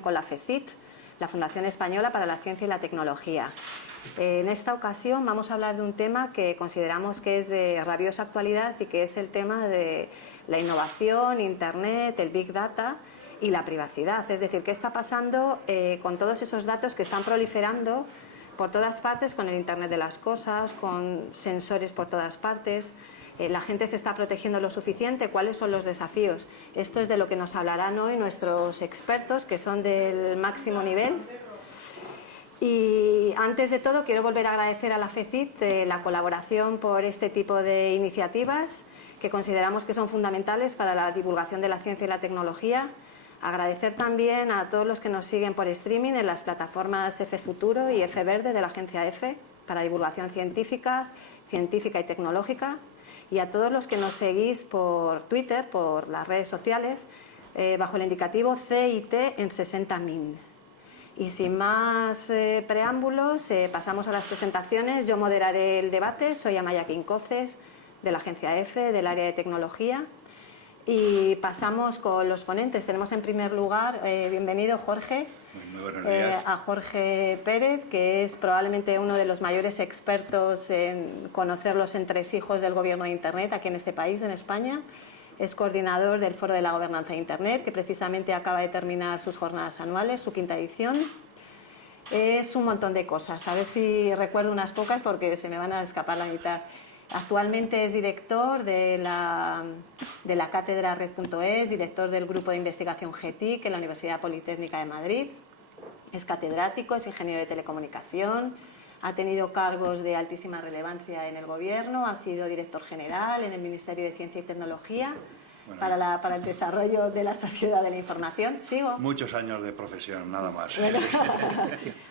con la FECIT, la Fundación Española para la Ciencia y la Tecnología. En esta ocasión vamos a hablar de un tema que consideramos que es de rabiosa actualidad y que es el tema de la innovación, Internet, el Big Data y la privacidad. Es decir, qué está pasando con todos esos datos que están proliferando por todas partes, con el Internet de las cosas, con sensores por todas partes. La gente se está protegiendo lo suficiente. ¿Cuáles son los desafíos? Esto es de lo que nos hablarán hoy nuestros expertos, que son del máximo nivel. Y antes de todo quiero volver a agradecer a la FECIT la colaboración por este tipo de iniciativas que consideramos que son fundamentales para la divulgación de la ciencia y la tecnología. Agradecer también a todos los que nos siguen por streaming en las plataformas F Futuro y F Verde de la agencia F para divulgación científica y tecnológica, y a todos los que nos seguís por Twitter, por las redes sociales, bajo el indicativo CIT en 60min. Y sin más preámbulos, pasamos a las presentaciones. Yo moderaré el debate. Soy Amaya Quincoces, de la agencia F, del área de tecnología. Y pasamos con los ponentes. Tenemos en primer lugar, bienvenido Jorge, muy buenos días. A Jorge Pérez, que es probablemente uno de los mayores expertos en conocer los entresijos del gobierno de Internet aquí en este país, en España. Es coordinador del Foro de la Gobernanza de Internet, que precisamente acaba de terminar sus jornadas anuales, su 5ª edición. Es un montón de cosas, a ver si recuerdo unas pocas porque se me van a escapar la mitad. Actualmente es director de la cátedra Red.es, director del grupo de investigación GETIC en la Universidad Politécnica de Madrid. Es catedrático, es ingeniero de telecomunicación, ha tenido cargos de altísima relevancia en el gobierno, ha sido director general en el Ministerio de Ciencia y Tecnología para el desarrollo de la sociedad de la información. ¿Sigo? Muchos años de profesión, nada más. Bueno,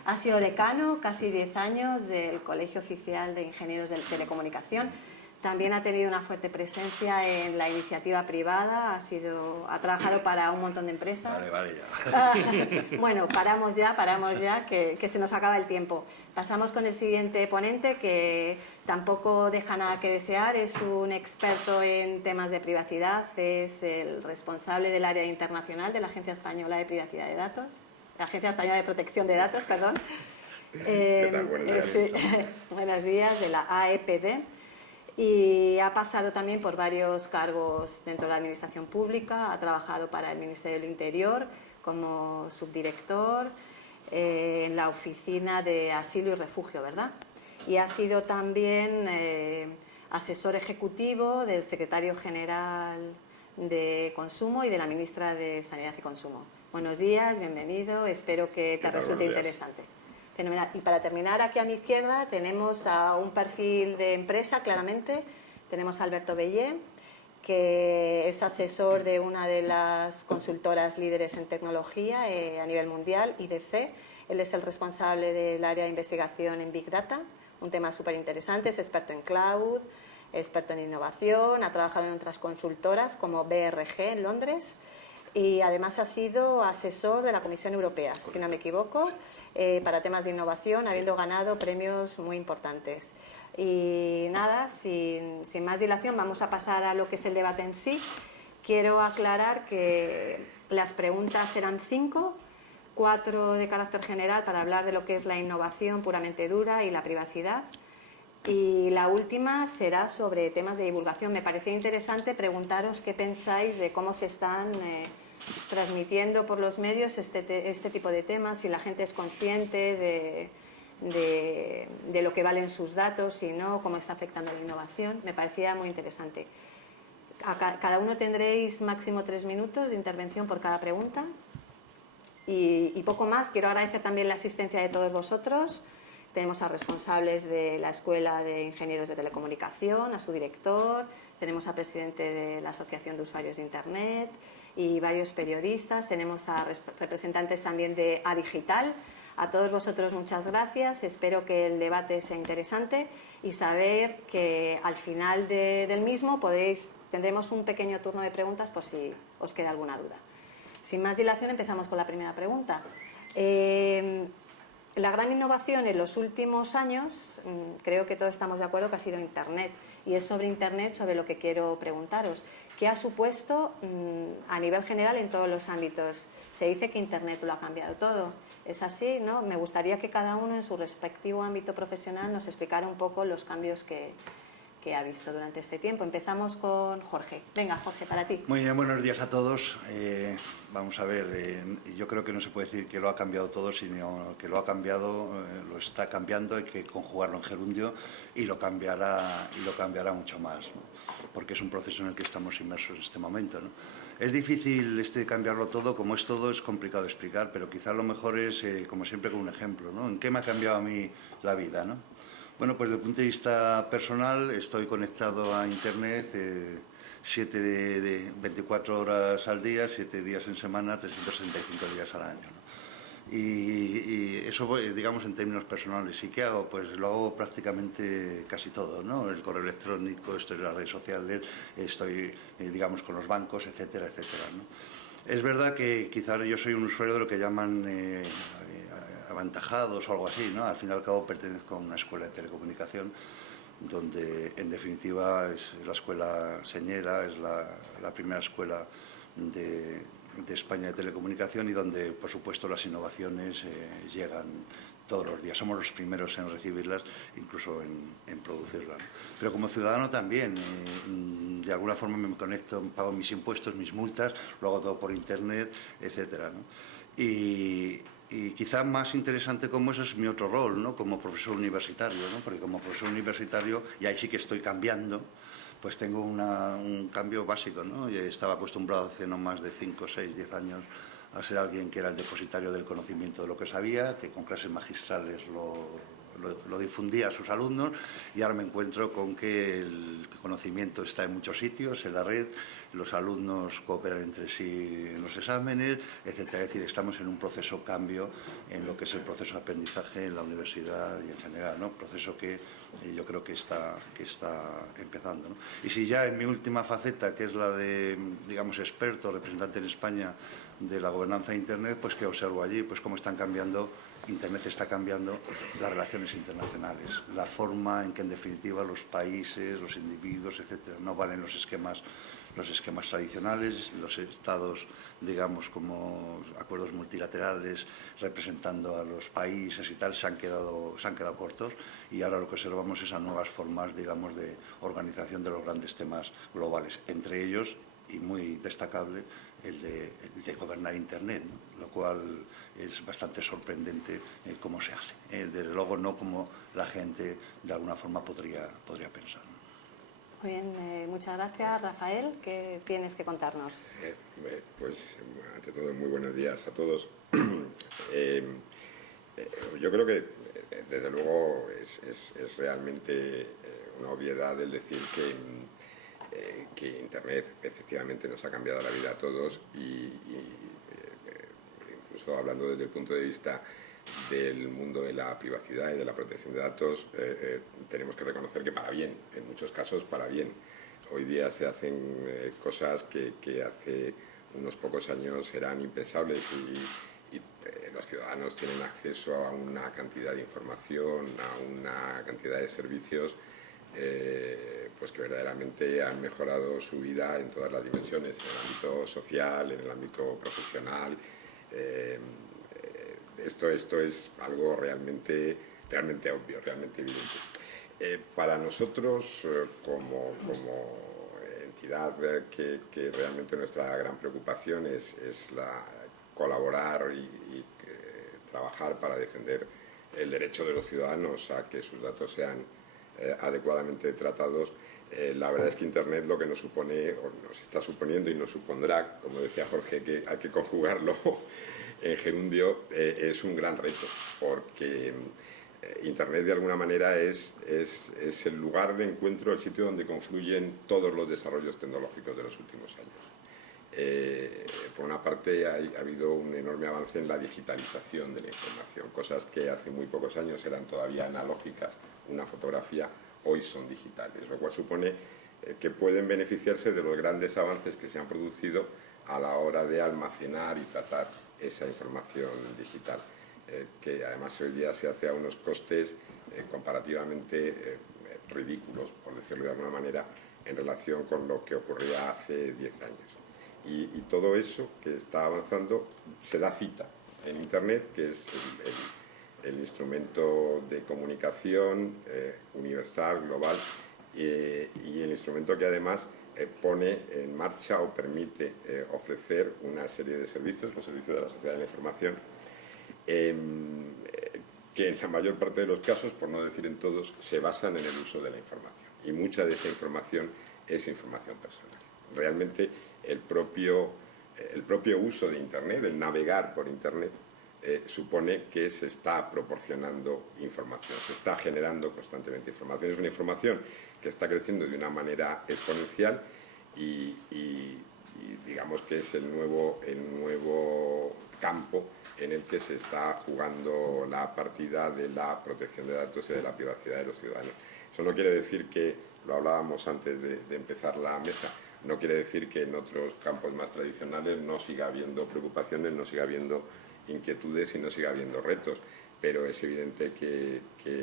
ha sido decano casi 10 años del Colegio Oficial de Ingenieros de Telecomunicación. También ha tenido una fuerte presencia en la iniciativa privada, ha trabajado para un montón de empresas. Vale, ya. Bueno, paramos ya, que se nos acaba el tiempo. Pasamos con el siguiente ponente, que tampoco deja nada que desear. Es un experto en temas de privacidad, es el responsable del área internacional de la Agencia Española de Privacidad de Datos, la Agencia Española de Protección de Datos, perdón. ¿Qué tal? Buenos días. Sí, buenos días, de la AEPD. Y ha pasado también por varios cargos dentro de la administración pública, ha trabajado para el Ministerio del Interior como subdirector en la Oficina de Asilo y Refugio, ¿verdad? Y ha sido también asesor ejecutivo del secretario general de Consumo y de la ministra de Sanidad y Consumo. Buenos días, bienvenido, espero que te resulte interesante. Fenomenal. Y para terminar, aquí a mi izquierda tenemos a un perfil de empresa, claramente. Tenemos a Alberto Bellé, que es asesor de una de las consultoras líderes en tecnología a nivel mundial, IDC. Él es el responsable del área de investigación en Big Data, un tema súper interesante. Es experto en cloud, experto en innovación, ha trabajado en otras consultoras como BRG en Londres y además ha sido asesor de la Comisión Europea, si no me equivoco, para temas de innovación, habiendo ganado premios muy importantes. Y nada, sin más dilación, vamos a pasar a lo que es el debate en sí. Quiero aclarar que las preguntas serán 5, 4 de carácter general para hablar de lo que es la innovación puramente dura y la privacidad. Y la última será sobre temas de divulgación. Me parece interesante preguntaros qué pensáis de cómo se están transmitiendo por los medios este tipo de temas, si la gente es consciente de lo que valen sus datos, si no, cómo está afectando la innovación. Me parecía muy interesante. Cada uno tendréis máximo 3 minutos de intervención por cada pregunta. Y poco más. Quiero agradecer también la asistencia de todos vosotros. Tenemos a responsables de la Escuela de Ingenieros de Telecomunicación, a su director, tenemos al presidente de la Asociación de Usuarios de Internet y varios periodistas, tenemos a representantes también de ADigital. A todos vosotros muchas gracias, espero que el debate sea interesante y saber que al final del mismo tendremos un pequeño turno de preguntas por si os queda alguna duda. Sin más dilación empezamos con la primera pregunta. La gran innovación en los últimos años, creo que todos estamos de acuerdo que ha sido Internet, y es sobre Internet sobre lo que quiero preguntaros. ¿Qué ha supuesto a nivel general en todos los ámbitos? se dice que Internet lo ha cambiado todo. ¿Es así, no? Me gustaría que cada uno en su respectivo ámbito profesional nos explicara un poco los cambios que ha visto durante este tiempo. Empezamos con Jorge. Venga, Jorge, para ti. Muy bien, buenos días a todos. Vamos a ver, yo creo que no se puede decir que lo ha cambiado todo, sino que lo ha cambiado, lo está cambiando, hay que conjugarlo en gerundio y lo cambiará mucho más, ¿no? Porque es un proceso en el que estamos inmersos en este momento, ¿no? Es difícil cambiarlo todo, como es todo, es complicado de explicar, pero quizás lo mejor es, como siempre, con un ejemplo, ¿no? ¿En qué me ha cambiado a mí la vida, ¿no? Bueno, pues desde el punto de vista personal estoy conectado a Internet 24 horas al día, 7 días en semana, 365 días al año, ¿no? Y eso, digamos, en términos personales. ¿Y qué hago? Pues lo hago prácticamente casi todo, ¿no? El correo electrónico, estoy en las redes sociales, estoy, digamos, con los bancos, etcétera, etcétera, ¿no? Es verdad que quizás yo soy un usuario de lo que llaman aventajados o algo así, ¿no? Al fin y al cabo pertenezco a una escuela de telecomunicación donde, en definitiva, es la escuela señera, es la primera escuela de España de telecomunicación y donde, por supuesto, las innovaciones llegan todos los días. Somos los primeros en recibirlas, incluso en producirlas, ¿no? Pero como ciudadano también, de alguna forma me conecto, pago mis impuestos, mis multas, lo hago todo por Internet, etcétera, ¿no? Y quizá más interesante como eso es mi otro rol, ¿no? Como profesor universitario, ¿no? Porque como profesor universitario, y ahí sí que estoy cambiando, pues tengo un cambio básico, ¿no? Yo estaba acostumbrado hace no más de 5, 6, 10 años a ser alguien que era el depositario del conocimiento de lo que sabía, que con clases magistrales lo difundía a sus alumnos, y ahora me encuentro con que el conocimiento está en muchos sitios, en la red, los alumnos cooperan entre sí en los exámenes, etcétera. Es decir, estamos en un proceso cambio en lo que es el proceso de aprendizaje en la universidad y en general, ¿no? Proceso que yo creo que está empezando, ¿no? Y si ya en mi última faceta, que es la de, digamos, experto, representante en España de la gobernanza de Internet, pues que observo allí, pues cómo están cambiando, Internet está cambiando las relaciones internacionales, la forma en que en definitiva los países, los individuos, etcétera, no valen los esquemas tradicionales, los estados, digamos, como acuerdos multilaterales representando a los países y tal, se han quedado cortos, y ahora lo que observamos es a nuevas formas, digamos, de organización de los grandes temas globales, entre ellos, y muy destacable, el de gobernar Internet, ¿no? Lo cual es bastante sorprendente cómo se hace. Desde luego no como la gente de alguna forma podría pensar, ¿no? Muy bien, muchas gracias. Rafael, ¿qué tienes que contarnos? Pues, ante todo, muy buenos días a todos. Yo creo que, desde luego, es realmente una obviedad el decir que Internet efectivamente nos ha cambiado la vida a todos y incluso hablando desde el punto de vista del mundo de la privacidad y de la protección de datos, tenemos que reconocer que para bien, en muchos casos para bien. Hoy día se hacen cosas que hace unos pocos años eran impensables y los ciudadanos tienen acceso a una cantidad de información, a una cantidad de servicios pues que verdaderamente han mejorado su vida en todas las dimensiones, en el ámbito social, en el ámbito profesional. Esto es algo realmente obvio, realmente evidente. Para nosotros, como entidad que realmente nuestra gran preocupación es colaborar y trabajar para defender el derecho de los ciudadanos a que sus datos sean adecuadamente tratados. La verdad es que Internet lo que nos supone, o nos está suponiendo y nos supondrá, como decía Jorge, que hay que conjugarlo en gerundio, es un gran reto, porque Internet de alguna manera es el lugar de encuentro, el sitio donde confluyen todos los desarrollos tecnológicos de los últimos años. Por una parte ha habido un enorme avance en la digitalización de la información, cosas que hace muy pocos años eran todavía analógicas, una fotografía, hoy son digitales, lo cual supone que pueden beneficiarse de los grandes avances que se han producido a la hora de almacenar y tratar esa información digital, que además hoy día se hace a unos costes comparativamente ridículos, por decirlo de alguna manera, en relación con lo que ocurría hace 10 años. Y todo eso que está avanzando se da cita en Internet, que es el instrumento de comunicación universal, global, y el instrumento que además pone en marcha o permite ofrecer una serie de servicios, los servicios de la sociedad de la información, que en la mayor parte de los casos, por no decir en todos, se basan en el uso de la información. Y mucha de esa información es información personal. Realmente el propio uso de Internet, el navegar por Internet, supone que se está proporcionando información, se está generando constantemente información. Es una información que está creciendo de una manera exponencial y digamos que es el nuevo campo en el que se está jugando la partida de la protección de datos y de la privacidad de los ciudadanos. Eso no quiere decir que, lo hablábamos antes de empezar la mesa, no quiere decir que en otros campos más tradicionales no siga habiendo preocupaciones, no siga habiendo inquietudes y no siga habiendo retos, pero es evidente que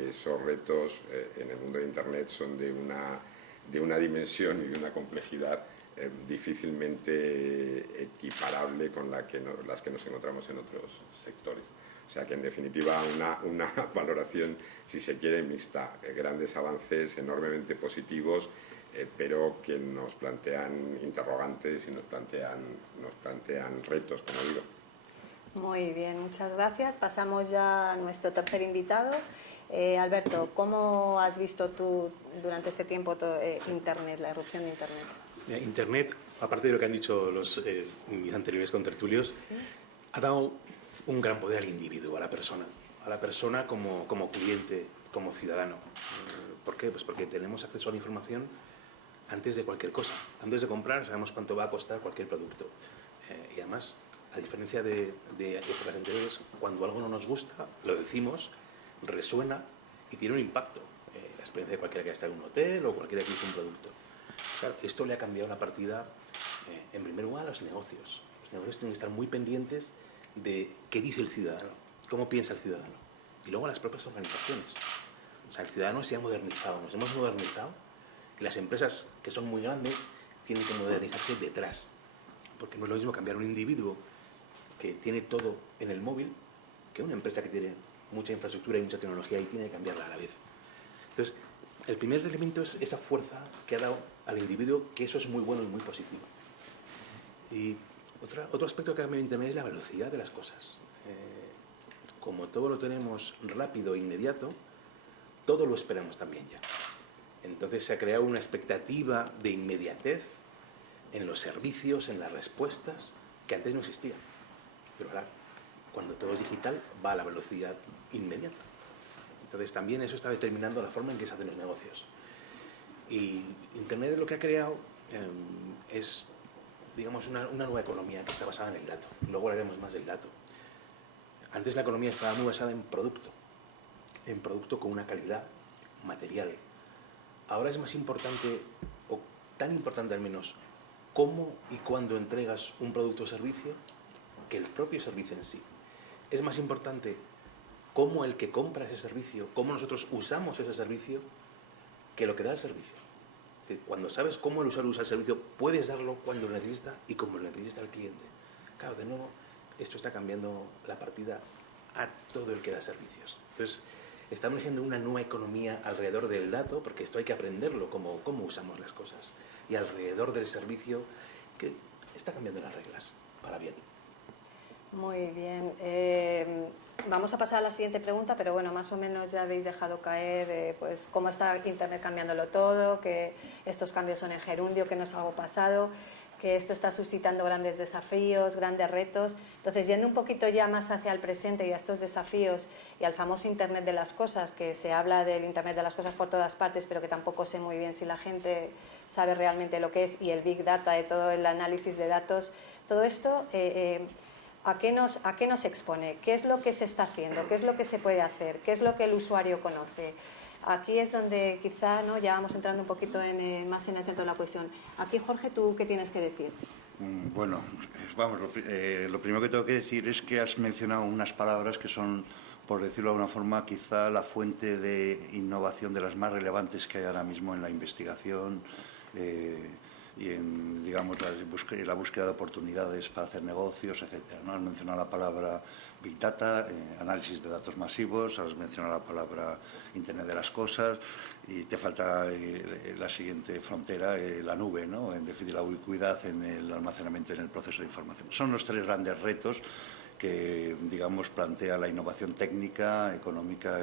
esos retos en el mundo de Internet son de una dimensión y de una complejidad difícilmente equiparable con las que nos encontramos en otros sectores. O sea que, en definitiva, una valoración, si se quiere, mixta. Grandes avances enormemente positivos, pero que nos plantean interrogantes y nos plantean retos, como digo. Muy bien, muchas gracias. Pasamos ya a nuestro tercer invitado. Alberto, ¿cómo has visto tú durante este tiempo Internet, la irrupción de Internet? Internet, aparte de lo que han dicho mis anteriores contertulios, ¿sí?, ha dado un gran poder al individuo, a la persona como cliente, como ciudadano. ¿Por qué? Pues porque tenemos acceso a la información antes de cualquier cosa. Antes de comprar sabemos cuánto va a costar cualquier producto. Y además, a diferencia de épocas anteriores, cuando algo no nos gusta, lo decimos, resuena y tiene un impacto. La experiencia de cualquiera que está en un hotel o cualquiera que use un producto. Claro, esto le ha cambiado la partida, en primer lugar, a los negocios. Los negocios tienen que estar muy pendientes de qué dice el ciudadano, cómo piensa el ciudadano. Y luego a las propias organizaciones. O sea, el ciudadano se ha modernizado, nos hemos modernizado, y las empresas que son muy grandes tienen que modernizarse detrás. Porque no es lo mismo cambiar un individuo que tiene todo en el móvil que una empresa que tiene mucha infraestructura y mucha tecnología y tiene que cambiarla a la vez. Entonces, el primer elemento es esa fuerza que ha dado al individuo, que eso es muy bueno y muy positivo. Y otro aspecto que ha cambiado Internet es la velocidad de las cosas. Como todo lo tenemos rápido e inmediato, todo lo esperamos también ya. Entonces se ha creado una expectativa de inmediatez en los servicios, en las respuestas, que antes no existía. Pero ahora, cuando todo es digital, va a la velocidad inmediata. Entonces también eso está determinando la forma en que se hacen los negocios. Y Internet lo que ha creado es, digamos, una nueva economía que está basada en el dato. Luego hablaremos más del dato. Antes la economía estaba muy basada en producto con una calidad material. Ahora es más importante, o tan importante al menos, cómo y cuándo entregas un producto o servicio que el propio servicio en sí. Es más importante cómo el que compra ese servicio, cómo nosotros usamos ese servicio, que lo que da el servicio. Es decir, cuando sabes cómo el usuario usa el servicio, puedes darlo cuando lo necesita y como lo necesita el cliente. Claro, de nuevo, esto está cambiando la partida a todo el que da servicios. Entonces, estamos eligiendo una nueva economía alrededor del dato, porque esto hay que aprenderlo, cómo usamos las cosas. Y alrededor del servicio, que está cambiando las reglas, para bien. Muy bien. Vamos a pasar a la siguiente pregunta, pero bueno, más o menos ya habéis dejado caer pues cómo está Internet cambiándolo todo, que estos cambios son en gerundio, que no es algo pasado, que esto está suscitando grandes desafíos, grandes retos. Entonces, yendo un poquito ya más hacia el presente y a estos desafíos y al famoso Internet de las cosas, que se habla del Internet de las cosas por todas partes, pero que tampoco sé muy bien si la gente sabe realmente lo que es, y el Big Data, de todo el análisis de datos, todo esto, ¿a qué nos expone? ¿Qué es lo que se está haciendo? ¿Qué es lo que se puede hacer? ¿Qué es lo que el usuario conoce? Aquí es donde quizá, ¿no?, ya vamos entrando un poquito más en el centro de la cuestión. Aquí, Jorge, ¿tú qué tienes que decir? Bueno, vamos, lo primero que tengo que decir es que has mencionado unas palabras que son, por decirlo de alguna forma, quizá la fuente de innovación de las más relevantes que hay ahora mismo en la investigación, digamos, la búsqueda de oportunidades para hacer negocios, etcétera, ¿no? Has mencionado la palabra Big Data, análisis de datos masivos, has mencionado la palabra Internet de las Cosas, y te falta la siguiente frontera, la nube, ¿no? En definitiva, la ubicuidad en el almacenamiento y en el proceso de información. Son los tres grandes retos que, digamos, plantea la innovación técnica, económica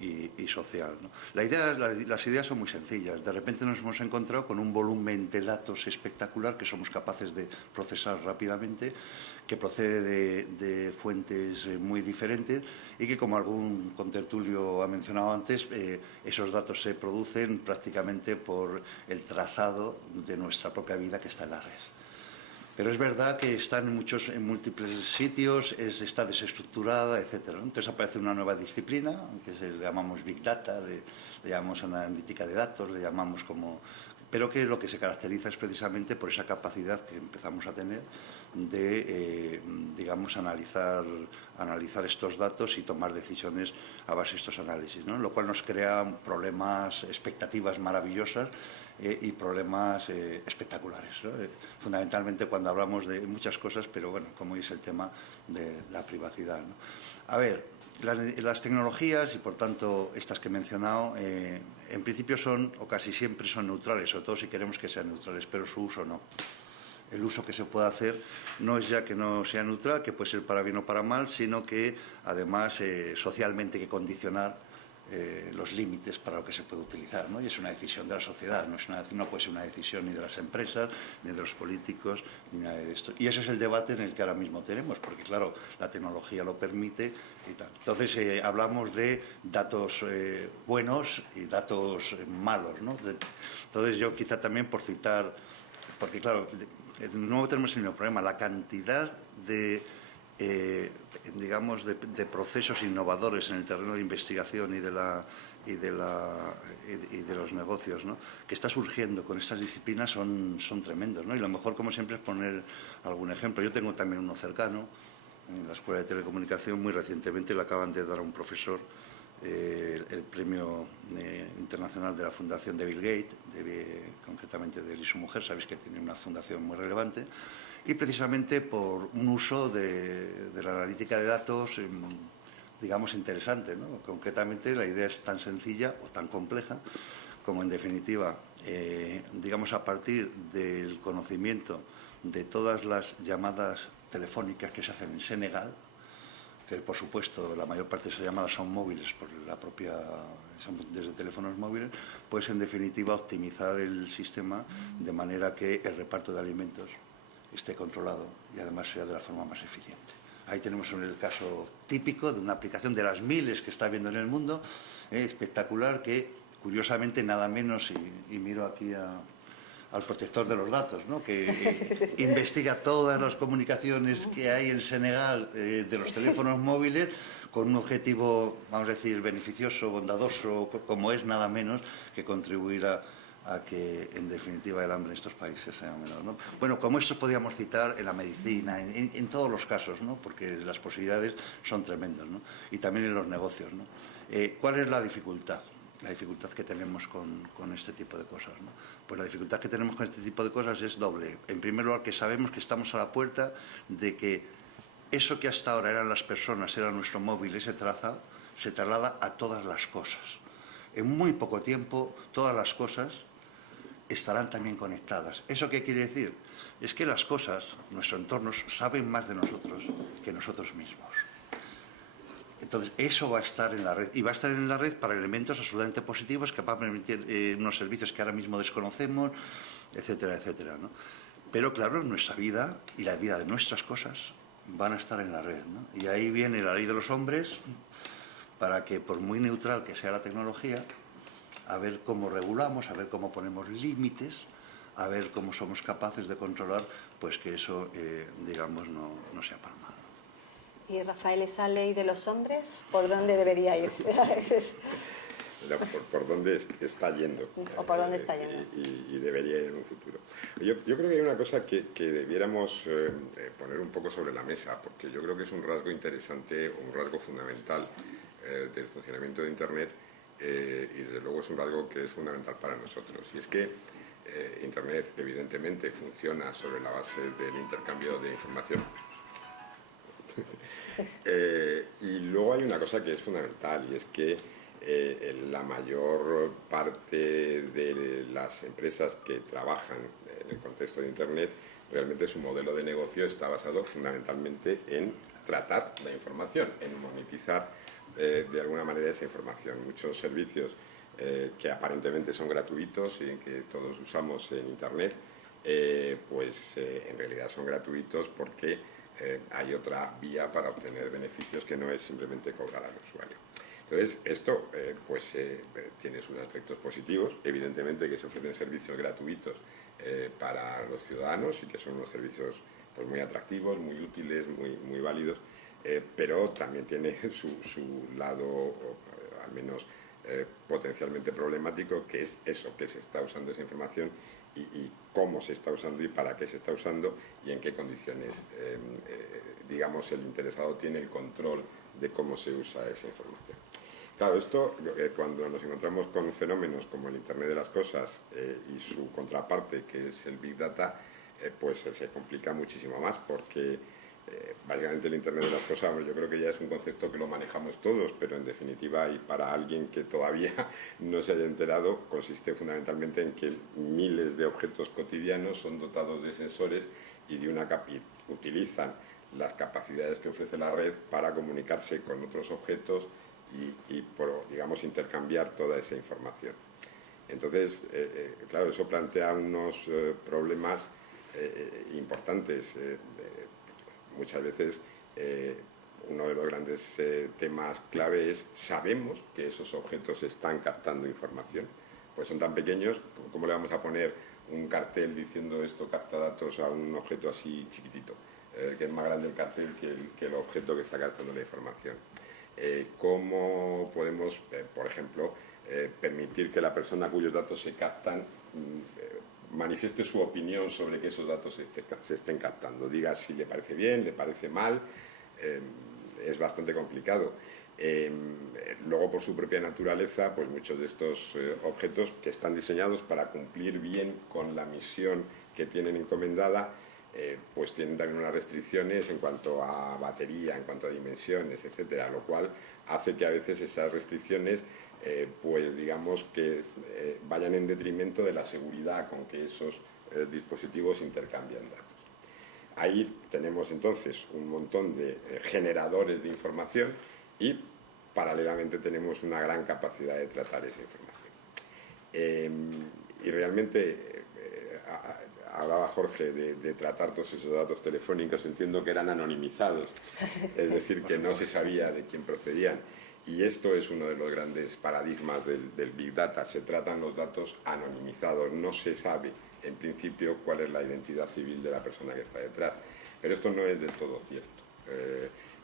y social, ¿no? Las ideas son muy sencillas. De repente nos hemos encontrado con un volumen de datos espectacular que somos capaces de procesar rápidamente, que procede de fuentes muy diferentes y que, como algún contertulio ha mencionado antes, esos datos se producen prácticamente por el trazado de nuestra propia vida que está en la red. Pero es verdad que está en múltiples sitios, está desestructurada, etc. Entonces aparece una nueva disciplina, que le llamamos Big Data, le llamamos analítica de datos, le llamamos como... Pero que lo que se caracteriza es precisamente por esa capacidad que empezamos a tener de, digamos, analizar estos datos y tomar decisiones a base de estos análisis, ¿no? Lo cual nos crea problemas, expectativas maravillosas y problemas espectaculares, ¿no? Fundamentalmente cuando hablamos de muchas cosas, pero bueno, como es el tema de la privacidad, ¿no? A ver, las tecnologías, y por tanto estas que he mencionado, en principio son, o casi siempre son neutrales, sobre todo si queremos que sean neutrales, pero su uso no. El uso que se puede hacer no es ya que no sea neutral, que puede ser para bien o para mal, sino que además socialmente hay que condicionar los límites para lo que se puede utilizar, ¿no? Y es una decisión de la sociedad, no puede ser una decisión ni de las empresas, ni de los políticos, ni nada de esto. Y ese es el debate en el que ahora mismo tenemos, porque claro, la tecnología lo permite y tal. Entonces hablamos de datos buenos y datos malos, ¿no? Entonces yo quizá también por citar, porque claro, de nuevo tenemos el mismo problema, la cantidad de... digamos, de procesos innovadores en el terreno de investigación y de los negocios, ¿no?, que está surgiendo con estas disciplinas son tremendos, ¿no? Y lo mejor, como siempre, es poner algún ejemplo. Yo tengo también uno cercano, en la Escuela de Telecomunicación. Muy recientemente le acaban de dar a un profesor el premio internacional de la fundación de Bill Gates, concretamente de él y su mujer. Sabéis que tiene una fundación muy relevante, y precisamente por un uso de la analítica de datos, digamos, interesante, ¿no? Concretamente la idea es tan sencilla o tan compleja como, en definitiva, digamos, a partir del conocimiento de todas las llamadas telefónicas que se hacen en Senegal, que por supuesto la mayor parte de esas llamadas son móviles, por son desde teléfonos móviles, pues en definitiva optimizar el sistema de manera que el reparto de alimentos esté controlado y además sea de la forma más eficiente. Ahí tenemos el caso típico de una aplicación de las miles que está habiendo en el mundo, espectacular, que curiosamente nada menos, y miro aquí al protector de los datos, ¿no?, que investiga todas las comunicaciones que hay en Senegal de los teléfonos móviles con un objetivo, vamos a decir, beneficioso, bondadoso, como es nada menos que contribuir a que, en definitiva, el hambre en estos países sea menor, ¿no? Bueno, como esto podríamos citar en la medicina, en todos los casos, ¿no?, porque las posibilidades son tremendas, ¿no? Y también en los negocios, ¿no? ¿Cuál es la dificultad? La dificultad que tenemos con este tipo de cosas, ¿no? Pues la dificultad que tenemos con este tipo de cosas es doble. En primer lugar, que sabemos que estamos a la puerta de que eso que hasta ahora eran las personas, era nuestro móvil, ese trazado, se traslada a todas las cosas. En muy poco tiempo, todas las cosas estarán también conectadas. ¿Eso qué quiere decir? Es que las cosas, nuestro entorno, saben más de nosotros que nosotros mismos. Entonces, eso va a estar en la red, y va a estar en la red para elementos absolutamente positivos que van a permitir unos servicios que ahora mismo desconocemos, etcétera, etcétera, ¿no? Pero claro, nuestra vida y la vida de nuestras cosas van a estar en la red, ¿no? Y ahí viene la ley de los hombres, para que, por muy neutral que sea la tecnología, a ver cómo regulamos, a ver cómo ponemos límites, a ver cómo somos capaces de controlar, pues que eso, digamos, no sea para mal. Y Rafael, esa ley de los hombres, ¿por dónde debería ir? Por dónde está yendo. O por dónde está yendo. Y debería ir en un futuro. Yo creo que hay una cosa que debiéramos poner un poco sobre la mesa, porque yo creo que es un rasgo interesante, un rasgo fundamental del funcionamiento de Internet, y desde luego es un rasgo que es fundamental para nosotros. Y es que Internet, evidentemente, funciona sobre la base del intercambio de información. Y luego hay una cosa que es fundamental, y es que la mayor parte de las empresas que trabajan en el contexto de Internet, realmente su modelo de negocio está basado fundamentalmente en tratar la información, en monetizar de alguna manera esa información. Muchos servicios que aparentemente son gratuitos y que todos usamos en Internet, en realidad son gratuitos porque hay otra vía para obtener beneficios que no es simplemente cobrar al usuario. Entonces, esto tiene sus aspectos positivos, evidentemente que se ofrecen servicios gratuitos para los ciudadanos y que son unos servicios pues, muy atractivos, muy útiles, muy válidos, pero también tiene su lado, al menos potencialmente problemático, que es eso, que se está usando esa información y cómo se está usando y para qué se está usando y en qué condiciones, digamos, el interesado tiene el control de cómo se usa esa información. Claro, esto, cuando nos encontramos con fenómenos como el Internet de las Cosas y su contraparte, que es el Big Data, pues se complica muchísimo más porque básicamente el Internet de las Cosas, yo creo que ya es un concepto que lo manejamos todos, pero en definitiva y para alguien que todavía no se haya enterado, consiste fundamentalmente en que miles de objetos cotidianos son dotados de sensores y utilizan las capacidades que ofrece la red para comunicarse con otros objetos y digamos, intercambiar toda esa información. Entonces, claro, eso plantea unos problemas importantes. Muchas veces uno de los grandes temas clave es: sabemos que esos objetos están captando información, pues son tan pequeños, ¿cómo le vamos a poner un cartel diciendo esto capta datos a un objeto así chiquitito? Que es más grande el cartel que el objeto que está captando la información. ¿Cómo podemos, por ejemplo, permitir que la persona cuyos datos se captan manifieste su opinión sobre que esos datos se estén captando? Diga si le parece bien, le parece mal. Es bastante complicado. Luego, por su propia naturaleza, pues muchos de estos objetos que están diseñados para cumplir bien con la misión que tienen encomendada, pues tienen también unas restricciones en cuanto a batería, en cuanto a dimensiones, etcétera, lo cual hace que a veces esas restricciones pues digamos que vayan en detrimento de la seguridad con que esos dispositivos intercambian datos. Ahí tenemos entonces un montón de generadores de información y paralelamente tenemos una gran capacidad de tratar esa información. Y realmente hablaba Jorge de tratar todos esos datos telefónicos, entiendo que eran anonimizados, es decir, que no se sabía de quién procedían. Y esto es uno de los grandes paradigmas del Big Data. Se tratan los datos anonimizados, no se sabe en principio cuál es la identidad civil de la persona que está detrás. Pero esto no es del todo cierto.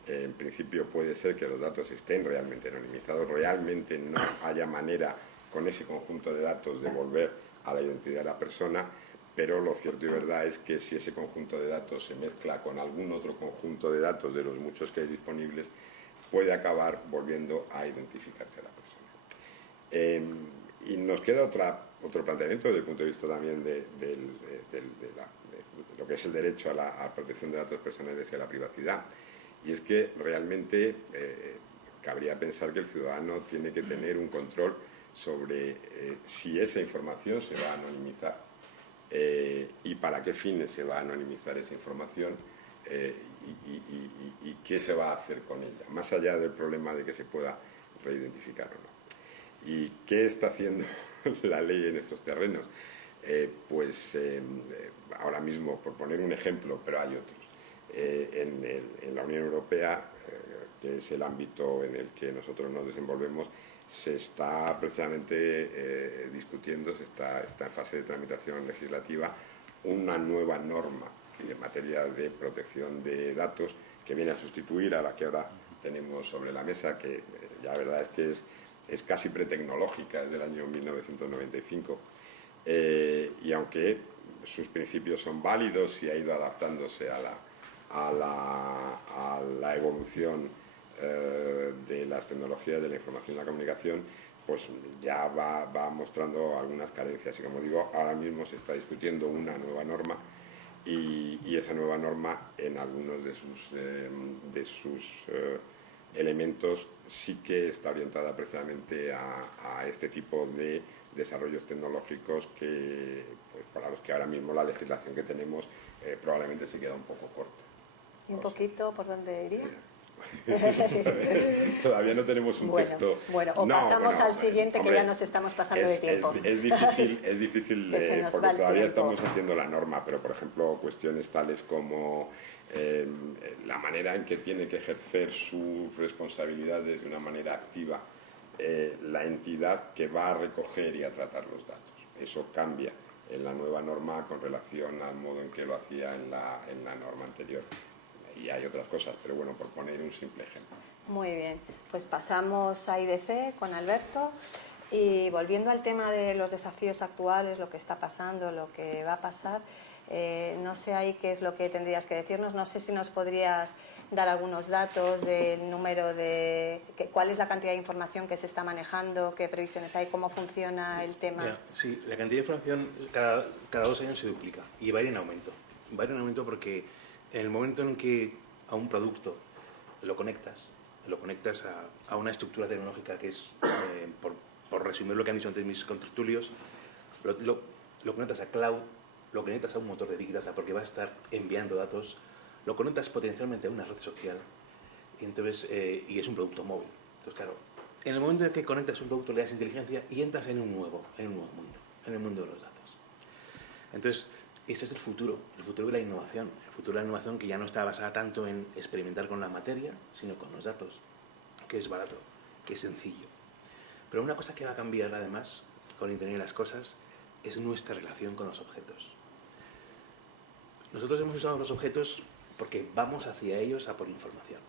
En principio puede ser que los datos estén realmente anonimizados, realmente no haya manera con ese conjunto de datos de volver a la identidad de la persona, pero lo cierto y verdad es que si ese conjunto de datos se mezcla con algún otro conjunto de datos de los muchos que hay disponibles, puede acabar volviendo a identificarse a la persona. Y nos queda otro planteamiento desde el punto de vista también de lo que es el derecho a la protección de datos personales y a la privacidad. Y es que realmente cabría pensar que el ciudadano tiene que tener un control sobre si esa información se va a anonimizar y para qué fines se va a anonimizar esa información y qué se va a hacer con ella, más allá del problema de que se pueda reidentificar o no. ¿Y qué está haciendo la ley en estos terrenos? Ahora mismo, por poner un ejemplo, pero hay otros. En la Unión Europea, que es el ámbito en el que nosotros nos desenvolvemos, se está precisamente discutiendo, está en fase de tramitación legislativa, una nueva norma en materia de protección de datos que viene a sustituir a la que ahora tenemos sobre la mesa, que ya la verdad es que es casi pretecnológica, es del año 1995, y aunque sus principios son válidos y ha ido adaptándose a la evolución de las tecnologías de la información y la comunicación, pues ya va mostrando algunas carencias. Y como digo, ahora mismo se está discutiendo una nueva norma y esa nueva norma en algunos de sus elementos sí que está orientada precisamente a este tipo de desarrollos tecnológicos que, pues, para los que ahora mismo la legislación que tenemos probablemente se queda un poco corta. ¿Y un poquito por dónde iría? Todavía no tenemos un texto. Bueno, o no, pasamos bueno, al siguiente, hombre, que ya nos estamos pasando de tiempo. Es difícil Que se nos porque va el todavía tiempo. estamos haciendo la norma, pero por ejemplo cuestiones tales como la manera en que tiene que ejercer sus responsabilidades de una manera activa la entidad que va a recoger y a tratar los datos. Eso cambia en la nueva norma con relación al modo en que lo hacía en la norma anterior. Y hay otras cosas, pero bueno, por poner un simple ejemplo. Muy bien, pues pasamos a IDC con Alberto y volviendo al tema de los desafíos actuales, lo que está pasando, lo que va a pasar, no sé ahí qué es lo que tendrías que decirnos, no sé si nos podrías dar algunos datos del número de... cuál es la cantidad de información que se está manejando, qué previsiones hay, cómo funciona el tema. Mira, sí, la cantidad de información cada 2 años se duplica y va a ir en aumento. Va a ir en aumento porque en el momento en que a un producto lo conectas a una estructura tecnológica que es, por resumir lo que han dicho antes mis contertulios, lo conectas a cloud, lo conectas a un motor de Big Data porque va a estar enviando datos, lo conectas potencialmente a una red social y, entonces, y es un producto móvil. Entonces, claro, en el momento en que conectas un producto, le das inteligencia y entras en un nuevo mundo, en el mundo de los datos. Entonces, ese es el futuro de la innovación. El futuro de la innovación que ya no está basada tanto en experimentar con la materia, sino con los datos, que es barato, que es sencillo. Pero una cosa que va a cambiar además con Internet y las cosas es nuestra relación con los objetos. Nosotros hemos usado los objetos porque vamos hacia ellos a por información.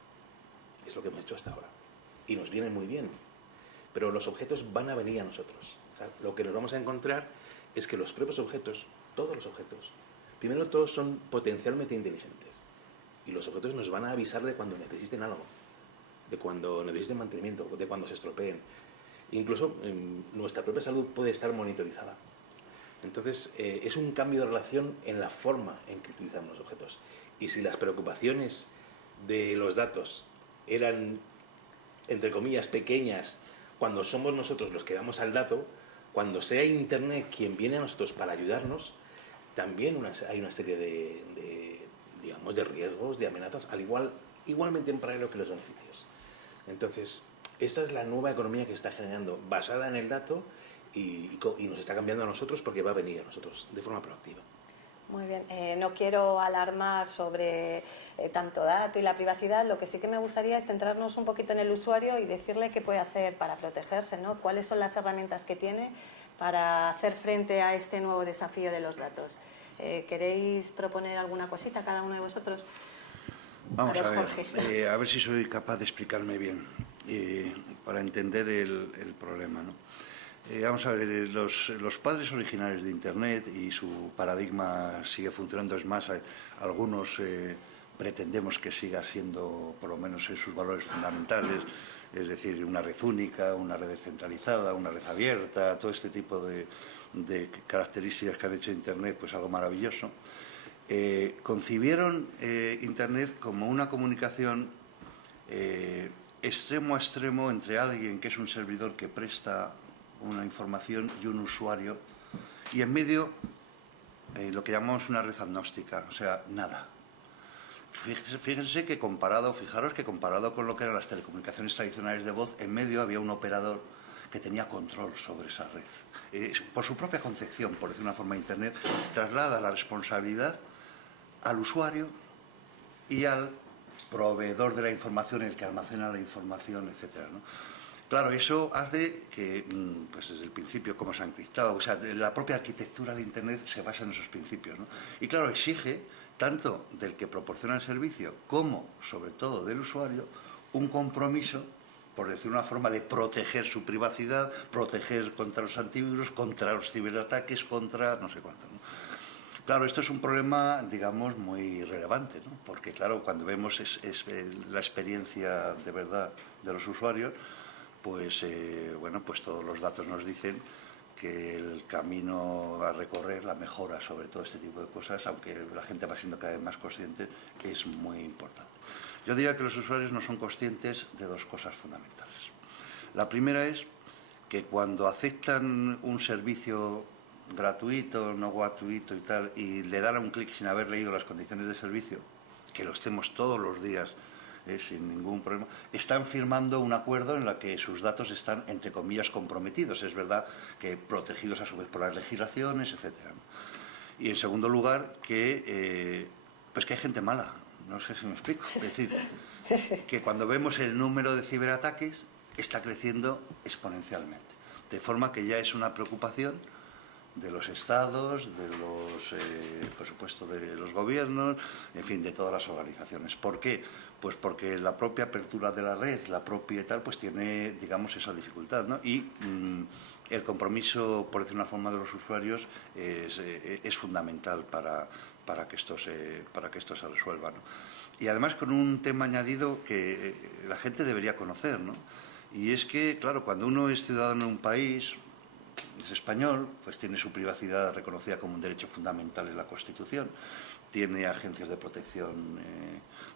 Es lo que hemos hecho hasta ahora. Y nos viene muy bien. Pero los objetos van a venir a nosotros. O sea, lo que nos vamos a encontrar es que los propios objetos, todos los objetos, primero todos son potencialmente inteligentes. Y los objetos nos van a avisar de cuando necesiten algo, de cuando necesiten mantenimiento, de cuando se estropeen. Incluso nuestra propia salud puede estar monitorizada. Entonces, es un cambio de relación en la forma en que utilizamos los objetos. Y si las preocupaciones de los datos eran, entre comillas, pequeñas, cuando somos nosotros los que damos al dato, cuando sea Internet quien viene a nosotros para ayudarnos, también hay una serie digamos, de riesgos, de amenazas, igualmente en paralelo que los beneficios. Entonces, esta es la nueva economía que está generando, basada en el dato y nos está cambiando a nosotros porque va a venir a nosotros de forma proactiva. Muy bien, no quiero alarmar sobre tanto dato y la privacidad, lo que sí que me gustaría es centrarnos un poquito en el usuario y decirle qué puede hacer para protegerse, ¿no? ¿Cuáles son las herramientas que tiene para hacer frente a este nuevo desafío de los datos? ¿Queréis proponer alguna cosita cada uno de vosotros? Vamos a ver, Jorge. a ver si soy capaz de explicarme bien para entender el problema, ¿no? Vamos a ver, los padres originales de Internet y su paradigma sigue funcionando, es más, algunos pretendemos que siga siendo, por lo menos en sus valores fundamentales, es decir, una red única, una red descentralizada, una red abierta, todo este tipo de características que han hecho Internet pues algo maravilloso. Concibieron Internet como una comunicación extremo a extremo entre alguien que es un servidor que presta una información y un usuario, y en medio lo que llamamos una red agnóstica, o sea, nada. Fijaros que comparado con lo que eran las telecomunicaciones tradicionales de voz, en medio había un operador que tenía control sobre esa red. Por su propia concepción, por decir una forma, Internet traslada la responsabilidad al usuario y al proveedor de la información, el que almacena la información, etcétera, ¿no? Claro, eso hace que, pues desde el principio, como se ha encriptado, o sea, la propia arquitectura de Internet se basa en esos principios, ¿no? Y claro, exige, tanto del que proporciona el servicio como, sobre todo, del usuario, un compromiso, por decir una forma, de proteger su privacidad, proteger contra los antivirus, contra los ciberataques, contra no sé cuánto, ¿no? Claro, esto es un problema, digamos, muy relevante, ¿no? Porque, claro, cuando vemos la experiencia de verdad de los usuarios, pues bueno, pues todos los datos nos dicen que el camino a recorrer, la mejora sobre todo este tipo de cosas, aunque la gente va siendo cada vez más consciente, es muy importante. Yo diría que los usuarios no son conscientes de dos cosas fundamentales. La primera es que cuando aceptan un servicio gratuito, no gratuito y tal, y le dan a un clic sin haber leído las condiciones de servicio, que lo estemos todos los días sin ningún problema, están firmando un acuerdo en el que sus datos están, entre comillas, comprometidos. Es verdad que protegidos a su vez por las legislaciones, etcétera, ¿no? Y en segundo lugar, pues que hay gente mala. No sé si me explico. Es decir, que cuando vemos el número de ciberataques está creciendo exponencialmente. De forma que ya es una preocupación de los estados, de los, por supuesto, de los gobiernos, en fin, de todas las organizaciones. ¿Por qué? Pues porque la propia apertura de la red, la propia y tal, pues tiene, digamos, esa dificultad, ¿no? Y el compromiso, por decir una forma, de los usuarios es fundamental para que esto se resuelva, ¿no? Y además con un tema añadido que la gente debería conocer, ¿no? Y es que, claro, cuando uno es ciudadano de un país, es español, pues tiene su privacidad reconocida como un derecho fundamental en la Constitución, tiene agencias de protección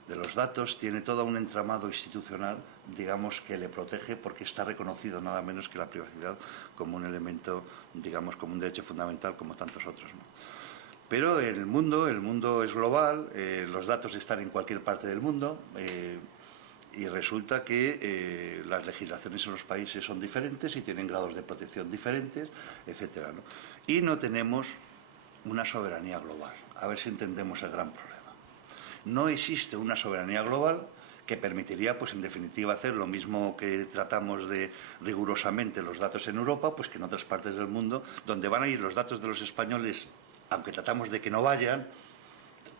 de los datos, tiene todo un entramado institucional, digamos, que le protege porque está reconocido nada menos que la privacidad como un elemento, digamos, como un derecho fundamental como tantos otros, ¿no? Pero el mundo es global, los datos están en cualquier parte del mundo, y resulta que las legislaciones en los países son diferentes y tienen grados de protección diferentes, etcétera, ¿no? Y no tenemos una soberanía global. A ver si entendemos el gran problema. No existe una soberanía global que permitiría, pues en definitiva, hacer lo mismo que tratamos de rigurosamente los datos en Europa, pues que en otras partes del mundo, donde van a ir los datos de los españoles, aunque tratamos de que no vayan,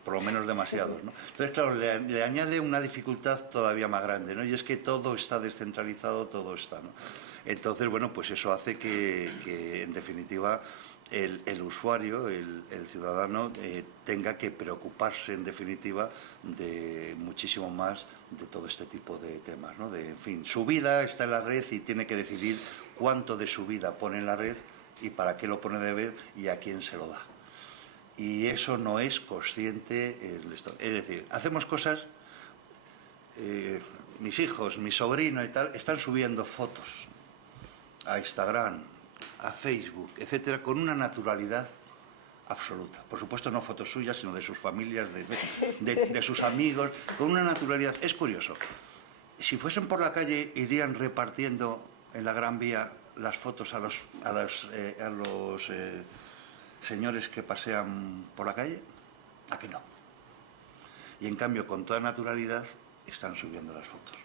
por lo menos demasiados, ¿no? Entonces, claro, le añade una dificultad todavía más grande, ¿no? Y es que todo está descentralizado, todo está, ¿no? Entonces, bueno, pues eso hace que en definitiva, el usuario, el ciudadano, tenga que preocuparse, en definitiva, de muchísimo más de todo este tipo de temas, ¿no? En fin, su vida está en la red y tiene que decidir cuánto de su vida pone en la red y para qué lo pone de red y a quién se lo da. Y eso no es consciente el Estado. Es decir, hacemos cosas, mis hijos, mi sobrino y tal, están subiendo fotos a Instagram, a Facebook, etcétera, con una naturalidad absoluta. Por supuesto, no fotos suyas, sino de sus familias, de sus amigos, con una naturalidad. Es curioso. Si fuesen por la calle, irían repartiendo en la Gran Vía las fotos a los señores que pasean por la calle. ¿A qué no? Y en cambio, con toda naturalidad, están subiendo las fotos.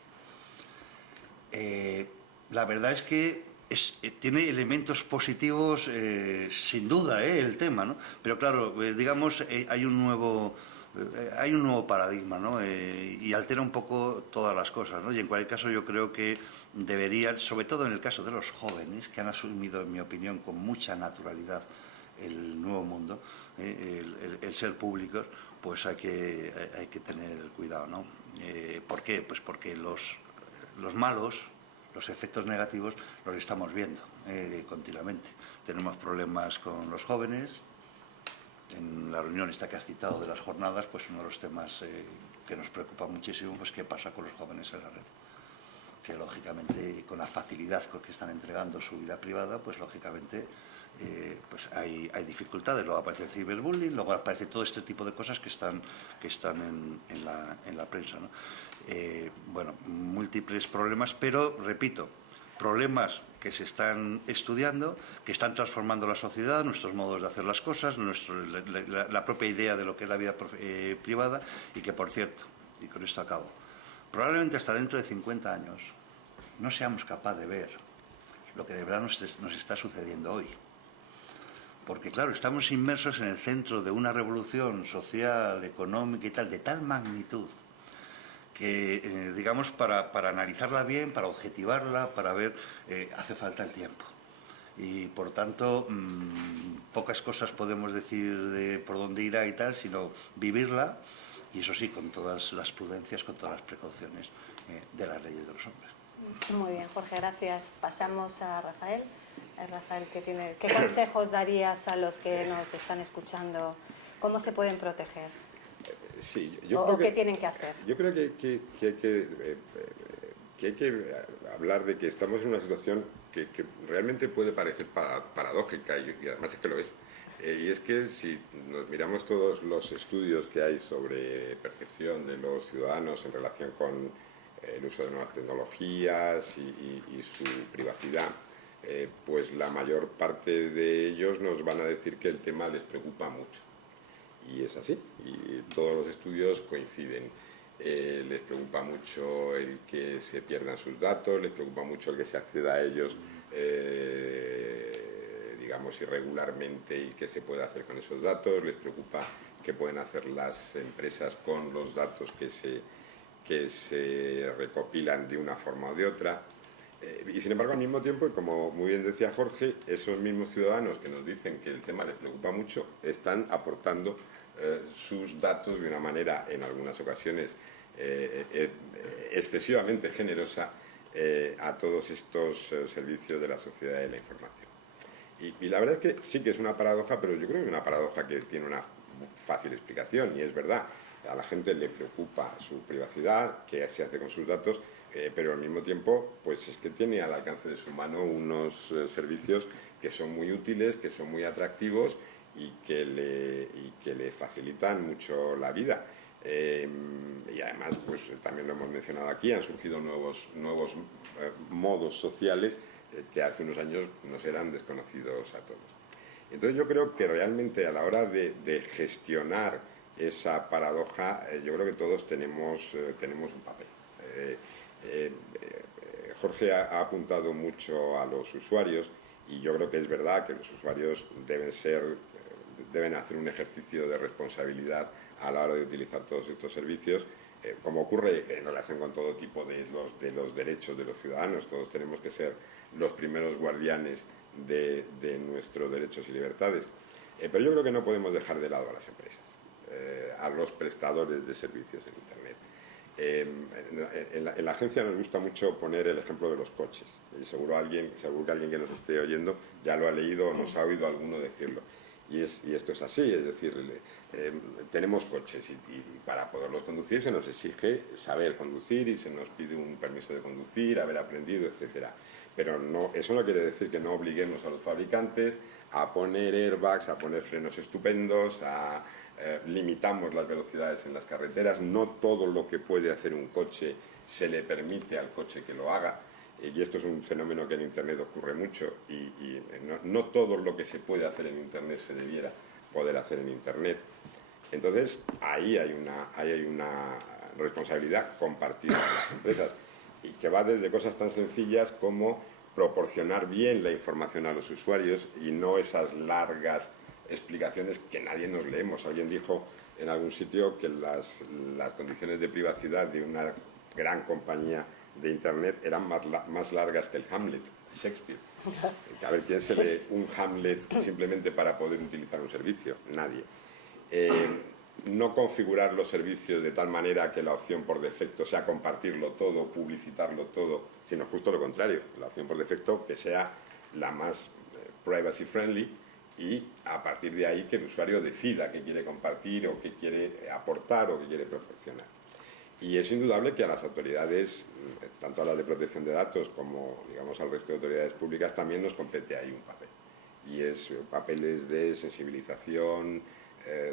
La verdad es que tiene elementos positivos, sin duda, el tema, ¿no? Pero claro, digamos, hay un nuevo paradigma, ¿no? Y altera un poco todas las cosas, ¿no? Y en cualquier caso yo creo que deberían, sobre todo en el caso de los jóvenes, que han asumido, en mi opinión, con mucha naturalidad el nuevo mundo, el ser públicos, pues hay que tener cuidado, ¿no? ¿Por qué? Pues porque los malos, los efectos negativos, los estamos viendo continuamente. Tenemos problemas con los jóvenes. En la reunión esta que has citado de las jornadas, pues uno de los temas que nos preocupa muchísimo, pues qué pasa con los jóvenes en la red. Que lógicamente, con la facilidad con que están entregando su vida privada, pues lógicamente pues hay dificultades. Luego aparece el ciberbullying, luego aparece todo este tipo de cosas que están en la prensa, ¿no? Bueno, múltiples problemas, pero repito, problemas que se están estudiando, que están transformando la sociedad, nuestros modos de hacer las cosas, la propia idea de lo que es la vida privada, y que, por cierto, y con esto acabo, probablemente hasta dentro de 50 años no seamos capaces de ver lo que de verdad nos está sucediendo hoy. Porque, claro, estamos inmersos en el centro de una revolución social, económica y tal, de tal magnitud, que, digamos, para analizarla bien, para objetivarla, para ver, hace falta el tiempo. Y, por tanto, pocas cosas podemos decir de por dónde irá y tal, sino vivirla, y eso sí, con todas las prudencias, con todas las precauciones de las leyes de los hombres. Muy bien, Jorge, gracias. Pasamos a Rafael. Rafael, ¿qué consejos darías a los que nos están escuchando? ¿Cómo se pueden proteger? Sí, ¿O qué tienen que hacer? Yo creo que hay que hablar de que estamos en una situación que realmente puede parecer paradójica, y además es que lo es. Y es que si nos miramos todos los estudios que hay sobre percepción de los ciudadanos en relación con el uso de nuevas tecnologías y su privacidad, pues la mayor parte de ellos nos van a decir que el tema les preocupa mucho. Y es así, y todos los estudios coinciden. Les preocupa mucho el que se pierdan sus datos, les preocupa mucho el que se acceda a ellos, digamos, irregularmente y qué se puede hacer con esos datos, les preocupa qué pueden hacer las empresas con los datos que se recopilan de una forma o de otra. Y sin embargo, al mismo tiempo, y como muy bien decía Jorge, esos mismos ciudadanos que nos dicen que el tema les preocupa mucho, están aportando sus datos de una manera, en algunas ocasiones, excesivamente generosa a todos estos servicios de la sociedad de la información. Y la verdad es que sí que es una paradoja, pero yo creo que es una paradoja que tiene una fácil explicación, y es verdad. A la gente le preocupa su privacidad, qué se hace con sus datos, pero al mismo tiempo pues es que tiene al alcance de su mano unos servicios que son muy útiles, que son muy atractivos y que le facilitan mucho la vida. Y además, pues también lo hemos mencionado aquí, han surgido nuevos modos sociales que hace unos años nos eran desconocidos a todos. Entonces yo creo que realmente a la hora de gestionar esa paradoja, yo creo que todos tenemos un papel. Jorge ha apuntado mucho a los usuarios, y yo creo que es verdad que los usuarios deben hacer un ejercicio de responsabilidad a la hora de utilizar todos estos servicios, como ocurre en relación con todo tipo de los derechos de los ciudadanos. Todos tenemos que ser los primeros guardianes de nuestros derechos y libertades. Pero yo creo que no podemos dejar de lado a las empresas, a los prestadores de servicios en Internet. En la agencia nos gusta mucho poner el ejemplo de los coches, y seguro que alguien que nos esté oyendo ya lo ha leído o nos ha oído alguno decirlo. Y esto es así, es decir, tenemos coches y para poderlos conducir se nos exige saber conducir y se nos pide un permiso de conducir, haber aprendido, etcétera. Pero eso no quiere decir que no obliguemos a los fabricantes a poner airbags, a poner frenos estupendos, limitamos las velocidades en las carreteras. No todo lo que puede hacer un coche se le permite al coche que lo haga. Y esto es un fenómeno que en Internet ocurre mucho, y no todo lo que se puede hacer en Internet se debiera poder hacer en Internet. Entonces, ahí hay una responsabilidad compartida de las empresas, y que va desde cosas tan sencillas como proporcionar bien la información a los usuarios y no esas largas explicaciones que nadie nos leemos. Alguien dijo en algún sitio que las condiciones de privacidad de una gran compañía de Internet eran más largas que el Hamlet, Shakespeare. A ver, ¿quién se lee un Hamlet simplemente para poder utilizar un servicio? Nadie. No configurar los servicios de tal manera que la opción por defecto sea compartirlo todo, publicitarlo todo, sino justo lo contrario, la opción por defecto que sea la más privacy friendly, y a partir de ahí que el usuario decida qué quiere compartir o qué quiere aportar o qué quiere proporcionar. Y es indudable que a las autoridades, tanto a las de protección de datos como, digamos, al resto de autoridades públicas, también nos compete ahí un papel. Y es papeles de sensibilización,